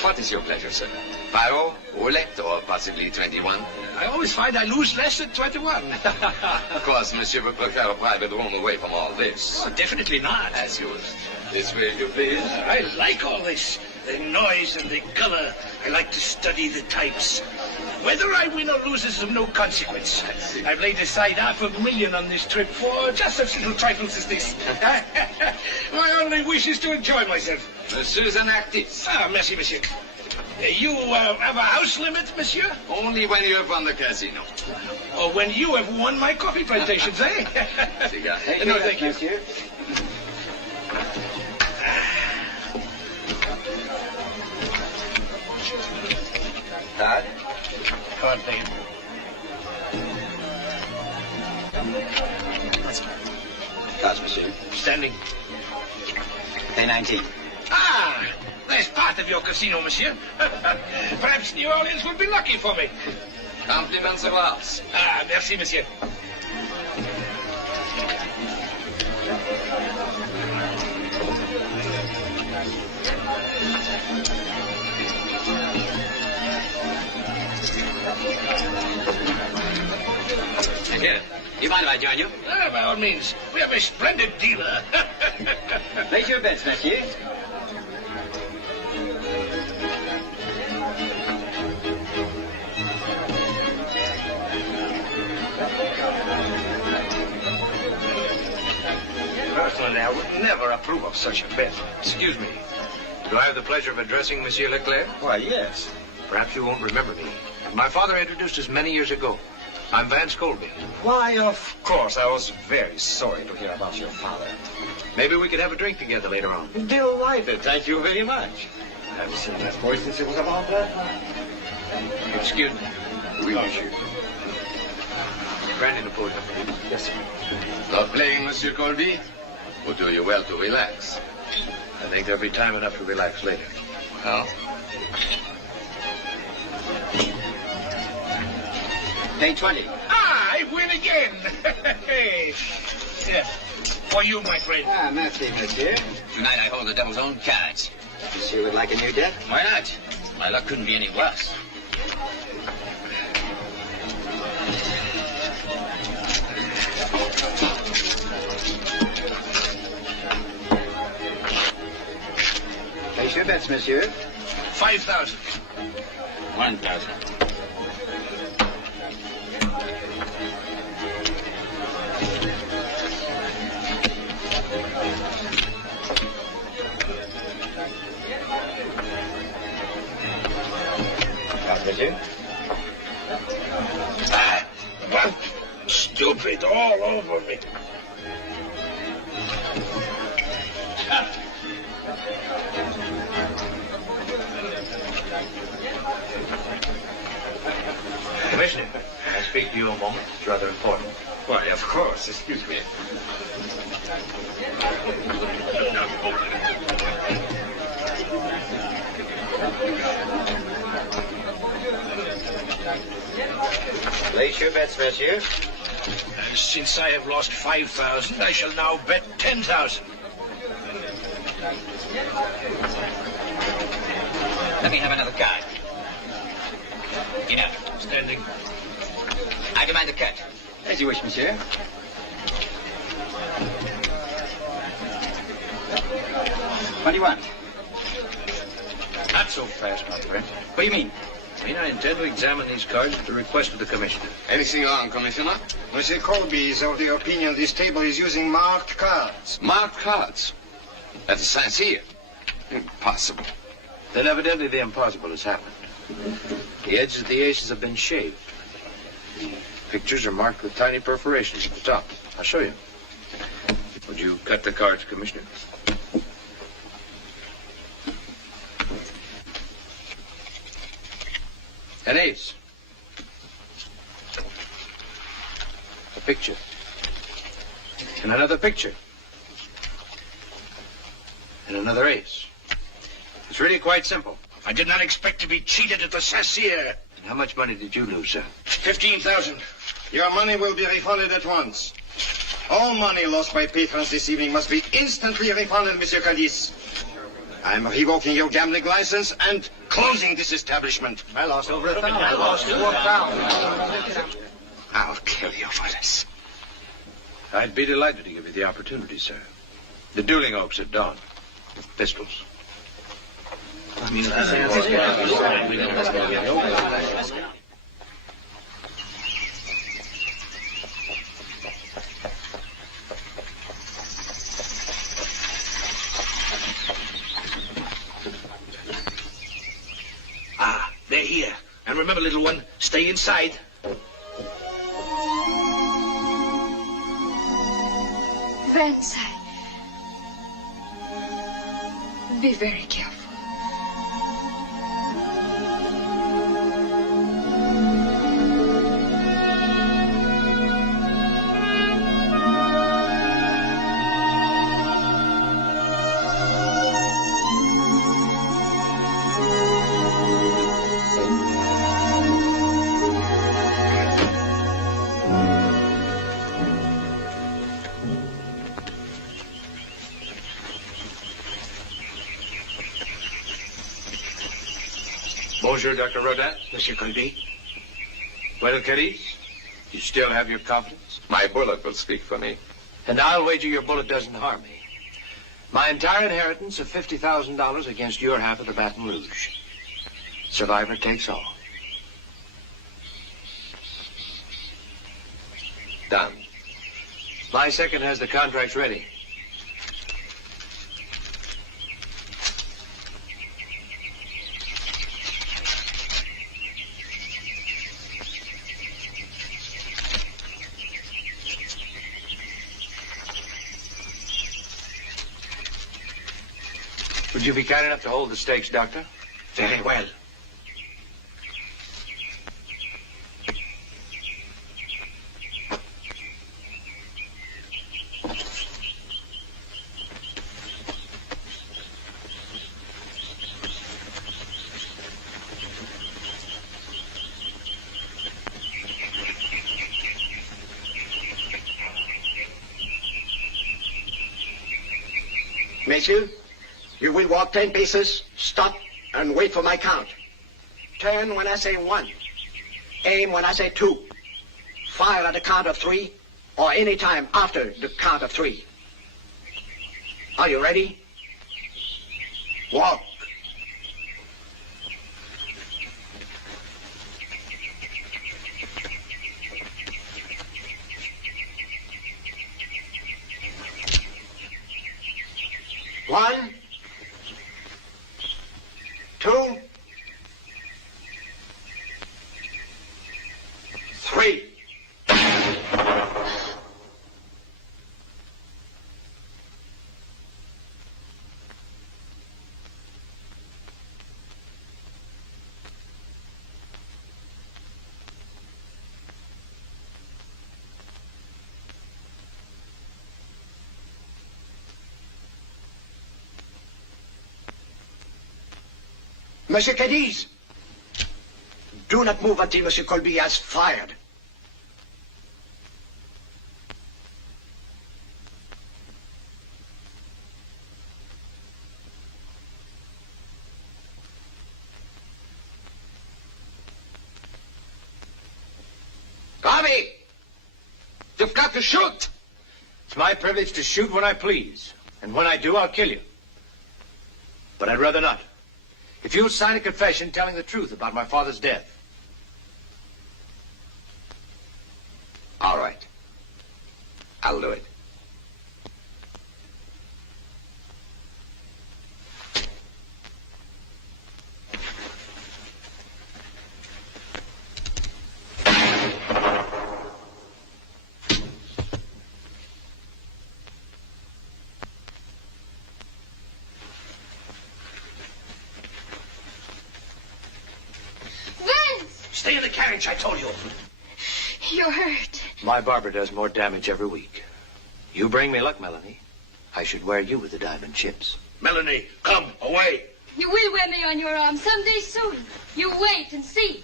What is your pleasure, sir? Faro, roulette, or possibly 21? I always find I lose less than 21. Of course, monsieur would prefer a private room away from all this. Oh, definitely not. As you wish. This way, you please. I like all this. The noise and the color. I like to study the types. Whether I win or lose is of no consequence. I've laid aside $500,000 on this trip for just such little trifles as this. My only wish is to enjoy myself. Monsieur's an artist. Ah, merci, monsieur. You have a house limit, monsieur? Only when you have won the casino. Or when you have won my coffee plantations, eh? Cigar. No, thank you. Monsieur. Todd? Card payment. Cards, monsieur. Standing. Pay 19. Ah! Nice part of your casino, monsieur. Perhaps New Orleans would be lucky for me. Compliments of ours. Ah, merci, monsieur. Here, you mind if I join you? Ah, by all means. We have a splendid dealer. Place your bets, monsieur. Personally, I would never approve of such a bet. Excuse me. Do I have the pleasure of addressing Monsieur Leclerc? Why, yes. Perhaps you won't remember me. My father introduced us many years ago. I'm Vance Colby. Why, of course. I was very sorry to hear about your father. Maybe we could have a drink together later on. Delighted. Thank you very much. I haven't seen that boy since it was about that. Excuse me. Oui, monsieur. Brandy Napoleon, please. Yes, sir. Stop playing, Monsieur Colby. Will do you well to relax. I think there'll be time enough to relax later. Well? Pay 20. Ah, I win again. Hey. Yeah. For you, my friend. Ah, merci, monsieur. Tonight I hold the devil's own cards. Monsieur would like a new deck? Why not? My luck couldn't be any worse. Place your bets, monsieur. 5,000. 1,000. Monsieur? Ah, what? Stupid all over me. Commissioner, can I speak to you a moment? It's rather important. Why, of course. Excuse me. Place your bets, monsieur. And since I have lost 5,000, I shall now bet 10,000. Let me have another card. Enough. Standing. I demand a cut. As you wish, monsieur. What do you want? Not so fast, my friend. What do you mean? I mean, I intend to examine these cards at the request of the commissioner. Anything wrong, Commissioner? Monsieur Colby is of the opinion this table is using marked cards. Marked cards. That is sincere. Impossible. Then evidently the impossible has happened. The edges of the aces have been shaved. The pictures are marked with tiny perforations at the top. I'll show you. Would you cut the cards, Commissioner? An ace. A picture. And another picture. And another ace. It's really quite simple. I did not expect to be cheated at the Sassier. And how much money did you lose, sir? 15,000. Your money will be refunded at once. All money lost by patrons this evening must be instantly refunded, Monsieur Cadiz. I'm revoking your gambling license and closing this establishment. I lost over 1,000. I lost 4,000. I'll kill you for this. I'd be delighted to give you the opportunity, sir. The dueling oaks at dawn. Pistols. Ah, they're here. And remember, little one, stay inside. Vance, be very careful. Bonjour, Dr. Rodin. Monsieur Colby? Well, Cadiz, you still have your confidence? My bullet will speak for me. And I'll wager your bullet doesn't harm me. My entire inheritance of $50,000 against your half of the Baton Rouge. Survivor takes all. Done. My second has the contracts ready. Would you be kind enough to hold the stakes, Doctor? Very well. Messieurs, you will walk 10 paces, stop, and wait for my count. Turn when I say 1. Aim when I say 2. Fire at the count of 3, or any time after the count of 3. Are you ready? Walk. One, 2, 3. Monsieur Cadiz, do not move until Monsieur Colby has fired. Garvey! You've got to shoot! It's my privilege to shoot when I please. And when I do, I'll kill you. But I'd rather not. If you'll sign a confession telling the truth about my father's death. All right. I'll do it. Stay in the carriage, I told you. You're hurt. My barber does more damage every week. You bring me luck, Melanie. I should wear you with the diamond chips. Melanie, come, away. You will wear me on your arm someday soon. You wait and see.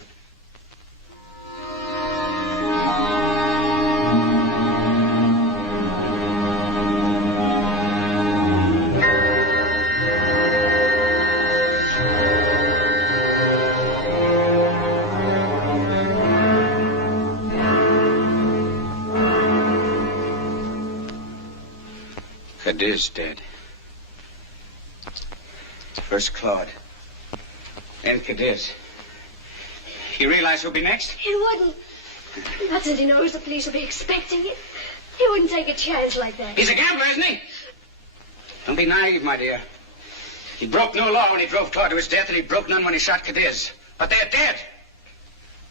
Cadiz dead. First Claude. Then Cadiz. You realize who'll be next? He wouldn't. Not since he knows the police will be expecting it. He wouldn't take a chance like that. He's a gambler, isn't he? Don't be naive, my dear. He broke no law when he drove Claude to his death, and he broke none when he shot Cadiz. But they're dead.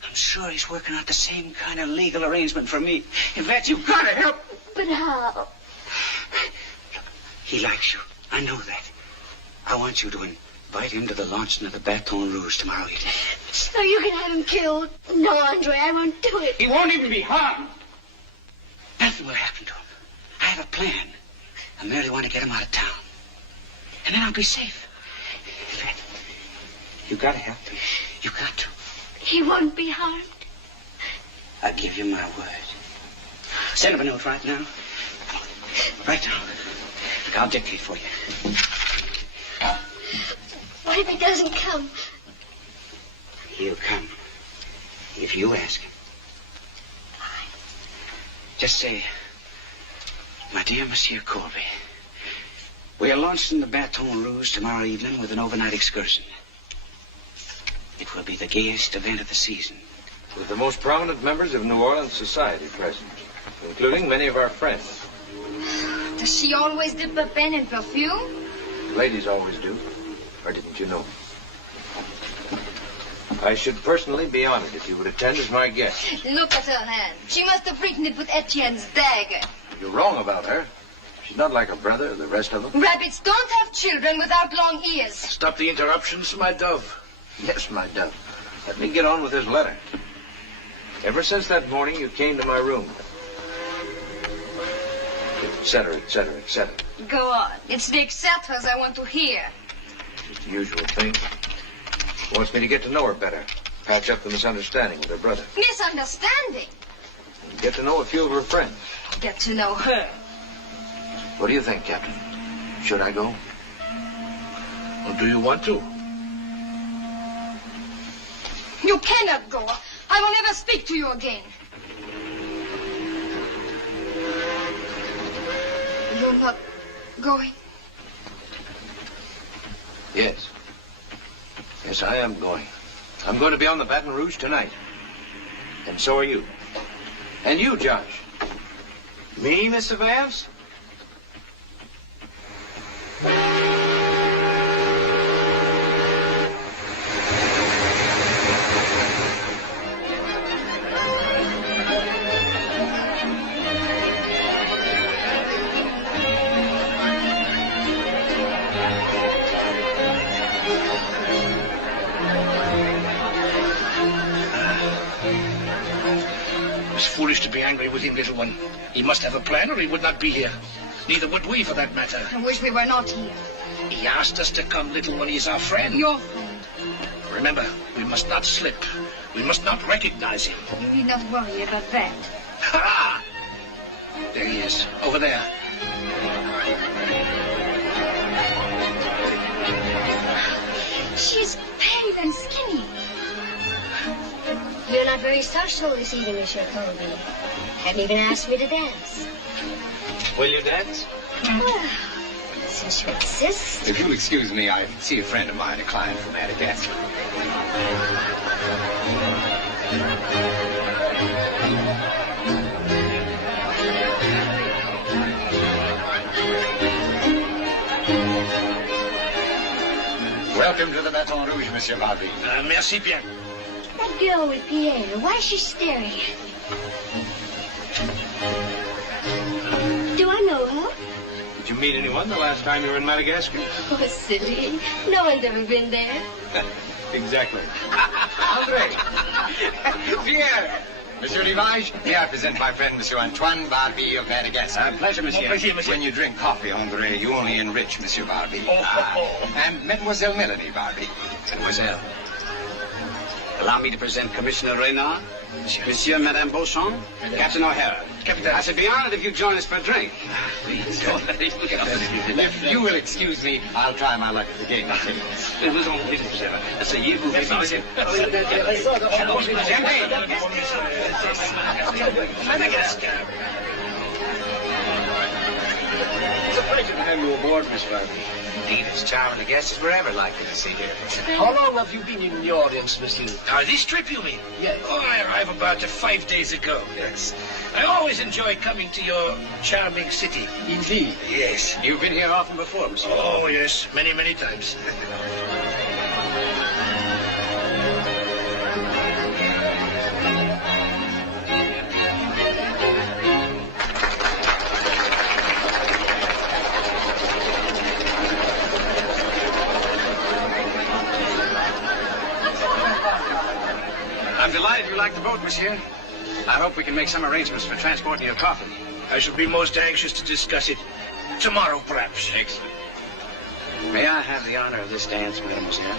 I'm sure he's working out the same kind of legal arrangement for me. Yvette, you've got to help. But how? He likes you. I know that. I want you to invite him to the launching of the Baton Rouge tomorrow evening. So you can have him killed. No, Andre, I won't do it. He won't even be harmed. Nothing will happen to him. I have a plan. I merely want to get him out of town. And then I'll be safe. Yvette, you got to help him. You got to. He won't be harmed. I give you my word. Send him a note right now. Right now. Look, I'll dictate for you. What if he doesn't come? He'll come. If you ask him. Just say, my dear Monsieur Colby, we are launching the Baton Rouge tomorrow evening with an overnight excursion. It will be the gayest event of the season. With the most prominent members of New Orleans society present, including many of our friends. Does she always dip her pen in perfume? Ladies always do. Or didn't you know? I should personally be honored if you would attend as my guest. Look at her hand. She must have written it with Etienne's dagger. You're wrong about her. She's not like her brother or the rest of them. Rabbits don't have children without long ears. Stop the interruptions, my dove. Yes, my dove. Let me get on with this letter. Ever since that morning you came to my room, etc., etc., etc. Go on. It's the etceteras I want to hear. It's the usual thing. She wants me to get to know her better, patch up the misunderstanding with her brother, Misunderstanding. and get to know a few of her friends. Get to know her. What do you think, Captain? Should I go? Or do you want to? You cannot go. I will never speak to you again. You're not going? Yes. Yes, I am going. I'm going to be on the Baton Rouge tonight. And so are you. And you, Josh. Me, Mr. Vance? Foolish to be angry with him, little one. He must have a plan or he would not be here. Neither would we, for that matter. I wish we were not here. He asked us to come, little one. He's our friend. Your friend. Remember, we must not slip. We must not recognize him. You need not worry about that. Ha! There he is, over there. She's pale and skinny. You're not very social this evening, Monsieur Colby. Haven't even asked me to dance. Will you dance? Well, since you insist. If you'll excuse me, I see a friend of mine, a client from Madagascar. Welcome to the Baton Rouge, Monsieur Barbie. Merci bien. That girl with Pierre, why is she staring at me? Do I know her? Did you meet anyone the last time you were in Madagascar? Oh, silly. No one's ever been there. Exactly. Andre! Pierre! Monsieur Livage, may I present my friend, Monsieur Antoine Barbie of Madagascar. Pleasure, monsieur. When you drink coffee, Andre, you only enrich Monsieur Barbie. And Mademoiselle Melanie Barbie. Mademoiselle. Allow me to present Commissioner Reynard, Monsieur and Madame Beauchamp, Captain O'Hara. I should be honored if you join us for a drink. Please, don't let him go. If you will excuse me, I'll try my luck at the game. Asseyez-vous, monsieur. Madagascar. It's a pleasure to have you aboard, Miss Barbie. Indeed, it's charming. The guests we're ever likely to see here. How long have you been in the audience, monsieur? This trip, you mean? Yes. Oh, I arrived about 5 days ago. Yes. I always enjoy coming to your charming city. Indeed. Yes. You've been here often before, monsieur. Oh, yes. Many, many times. I'm delighted you like the boat, monsieur. I hope we can make some arrangements for transporting your coffee. I shall be most anxious to discuss it. Tomorrow, perhaps. Excellent. May I have the honor of this dance, mademoiselle?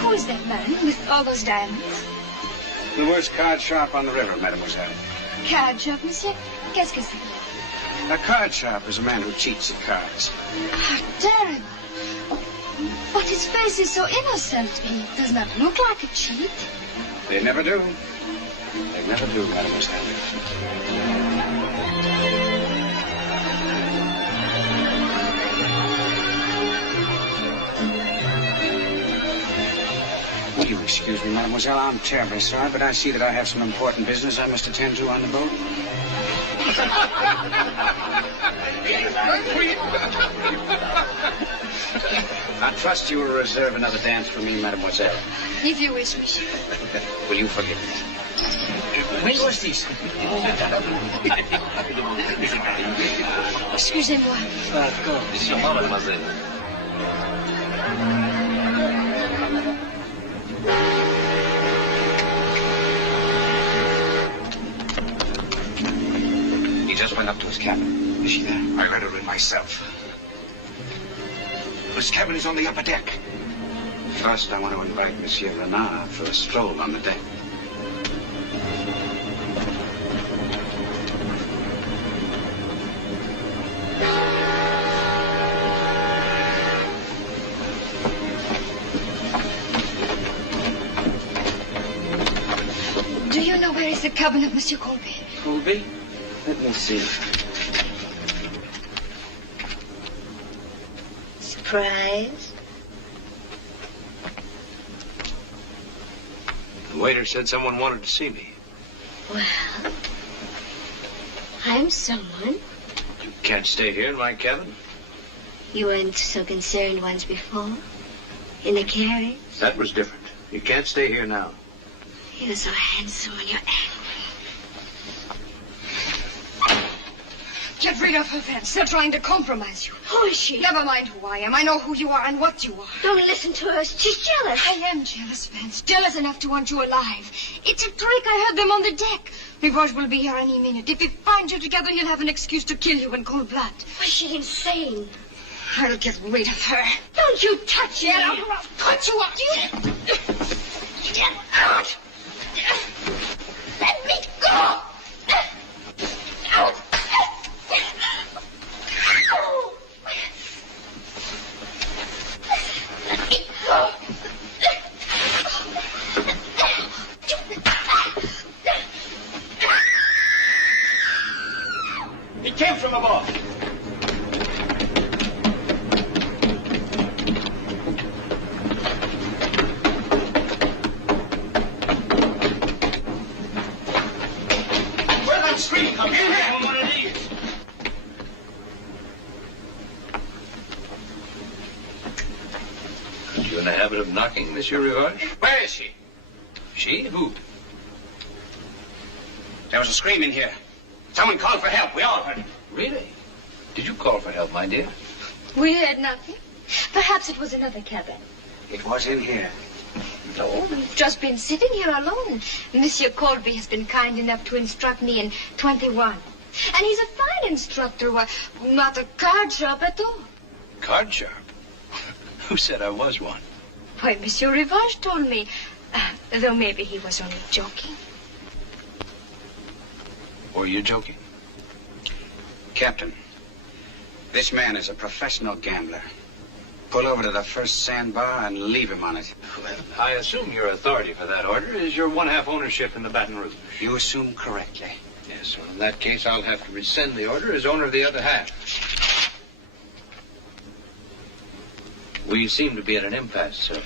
Who is that man with all those diamonds? The worst card shop on the river, mademoiselle. Card shop, monsieur? Qu'est-ce que c'est? A card shop is a man who cheats at cards. How terrible. Oh, but his face is so innocent. He does not look like a cheat. They never do. They never do, mademoiselle. Will you excuse me, mademoiselle? I'm terribly sorry, but I see that I have some important business I must attend to on the boat. I trust you will reserve another dance for me, mademoiselle. If you wish, monsieur. Will you forgive me? When was this? Excusez-moi. Sûrement, mademoiselle. He just went up to his cabin. Is she there? I let her in myself. This cabin is on the upper deck. First, I want to invite Monsieur Renard for a stroll on the deck. Do you know where is the cabin of Monsieur Colby? Colby? Let me see. Surprise? The waiter said someone wanted to see me. Well, I'm someone. You can't stay here in my cabin. You weren't so concerned once before. In the carriage. That was different. You can't stay here now. You're so handsome when you're angry. Get rid of her, Vance. They're trying to compromise you. Who is she? Never mind who I am. I know who you are and what you are. Don't listen to her. She's jealous. I am jealous, Vance. Jealous enough to want you alive. It's a trick. I heard them on the deck. Rivage will be here any minute. If he finds you together, he'll have an excuse to kill you in cold blood. Was she insane? I'll get rid of her. Don't you touch me. I'll cut you up. Get out. Let me go. Out. Let me go. It came from above. Where that screen come in here? One of these. Are you in the habit of knocking, Monsieur Rivage? Where is she? She? Who? There was a scream in here. Someone called for help. We all heard it. Really? Did you call for help, my dear? We heard nothing. Perhaps it was another cabin. It was in here. No, we've just been sitting here alone. Monsieur Colby has been kind enough to instruct me in 21. And he's a fine instructor, not a card sharp at all. Card sharp? Who said I was one? Why, Monsieur Rivage told me. Though maybe he was only joking. Were you joking? Captain, this man is a professional gambler. Pull over to the first sandbar and leave him on it. Well, I assume your authority for that order is your one-half ownership in the Baton Rouge. You assume correctly. Yes, well, in that case, I'll have to rescind the order as owner of the other half. We seem to be at an impasse, sir.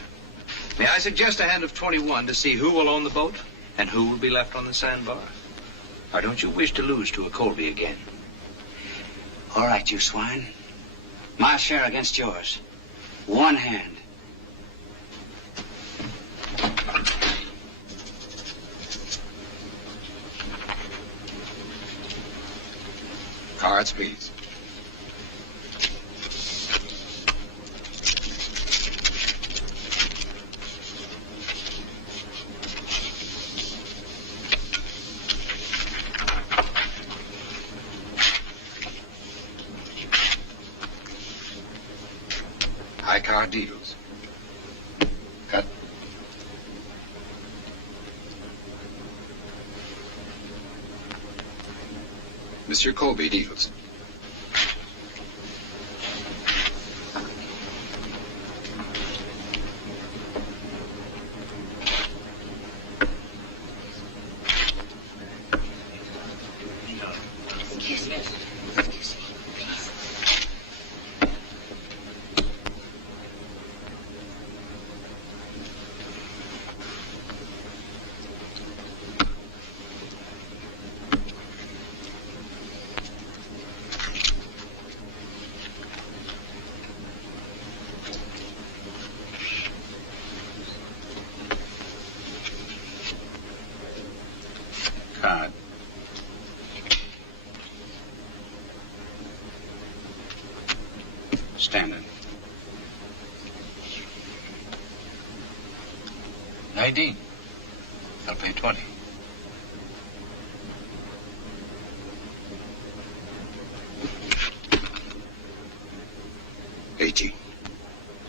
May I suggest a hand of 21 to see who will own the boat and who will be left on the sandbar? Or don't you wish to lose to a Colby again? All right, you swine. My share against yours. One hand. Cards, please. High card deals. Cut. Monsieur Colby deals. Excuse me. Excuse me, please. Card. Standard. 19. I'll pay 20. 18.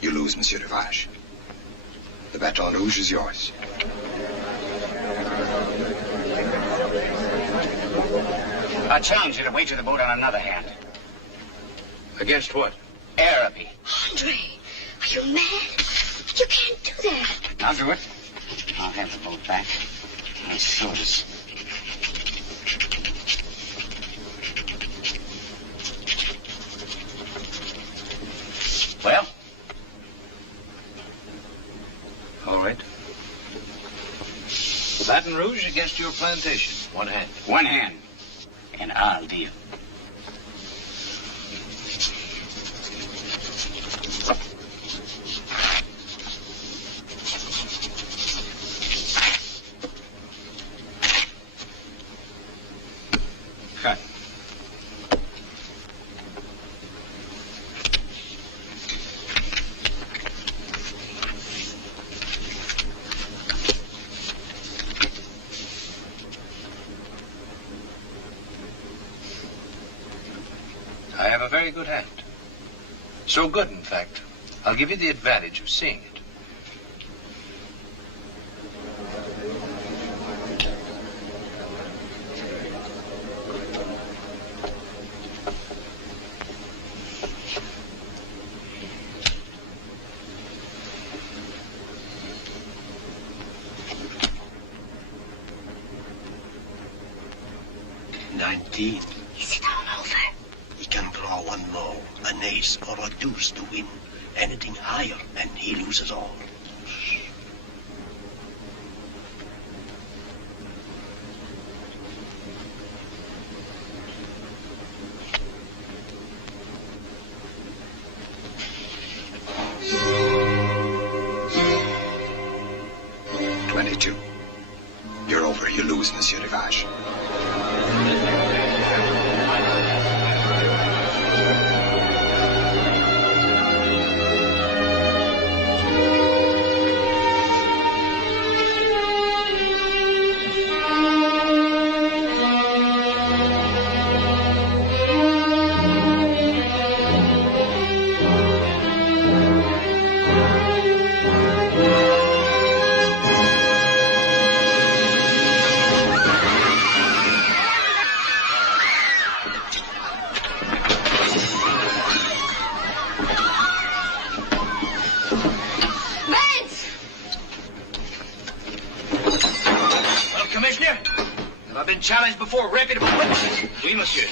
You lose, Monsieur Rivage. The Baton Rouge is yours. I challenge you to wager the boat on another hand. Against what? Araby. Andre, are you mad? You can't do that. I'll do it. I'll have the boat back. As short as... Well? All right. Baton Rouge against your plantation. One hand. One hand. And I'll deal. Cut. I have a very good hand. So good, in fact, I'll give you the advantage of seeing it. Is it all over? He can draw one more, an ace or a deuce to win. Anything higher, and he loses all. You're over. You lose, Monsieur Rivage. Challenged before reputable witnesses. Oui, monsieur.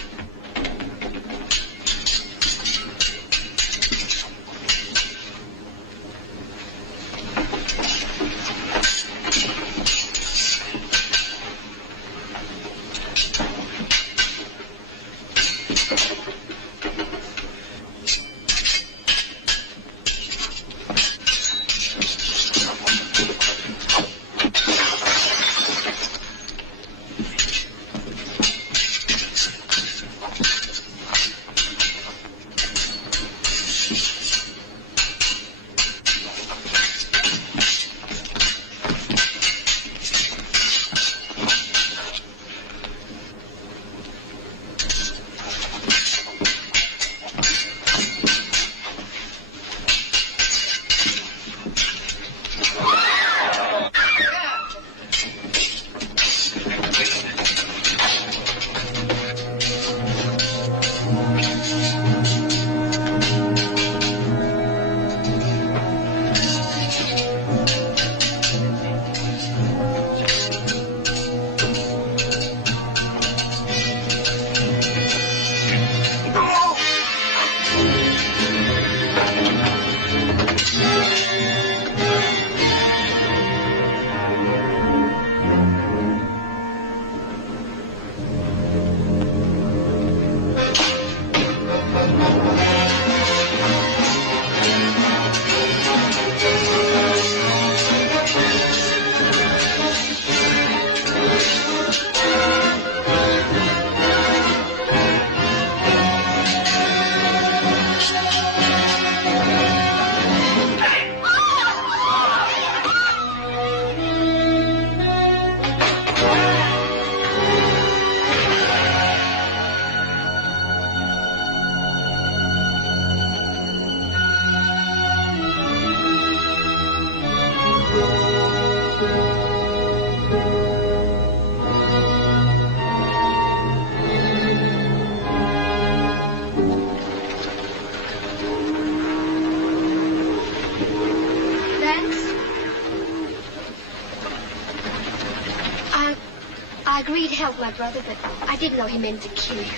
I agreed to help my brother, but I didn't know he meant to kill you.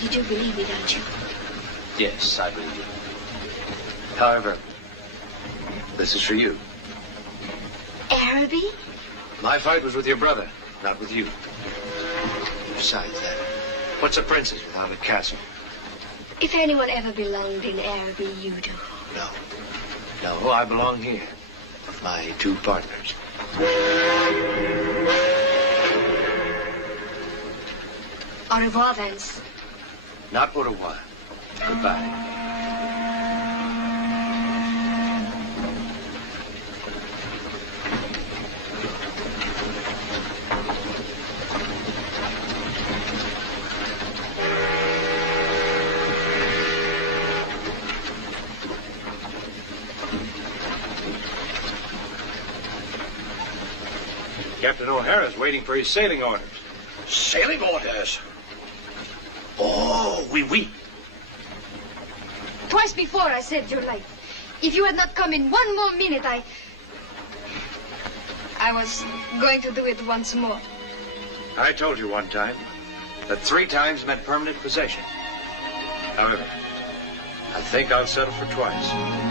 You do believe me, don't you? Yes, I believe you. However, this is for you. Araby? My fight was with your brother, not with you. Besides that, what's a princess without a castle? If anyone ever belonged in Araby, you do. No. No, I belong here with my two partners. Au revoir, Vance. Not au revoir. Goodbye. Captain O'Hara's waiting for his sailing orders. Sailing orders? Oh, oui. Twice before I saved your life. If you had not come in one more minute, I was going to do it once more. I told you one time that 3 times meant permanent possession. However, I think I'll settle for twice.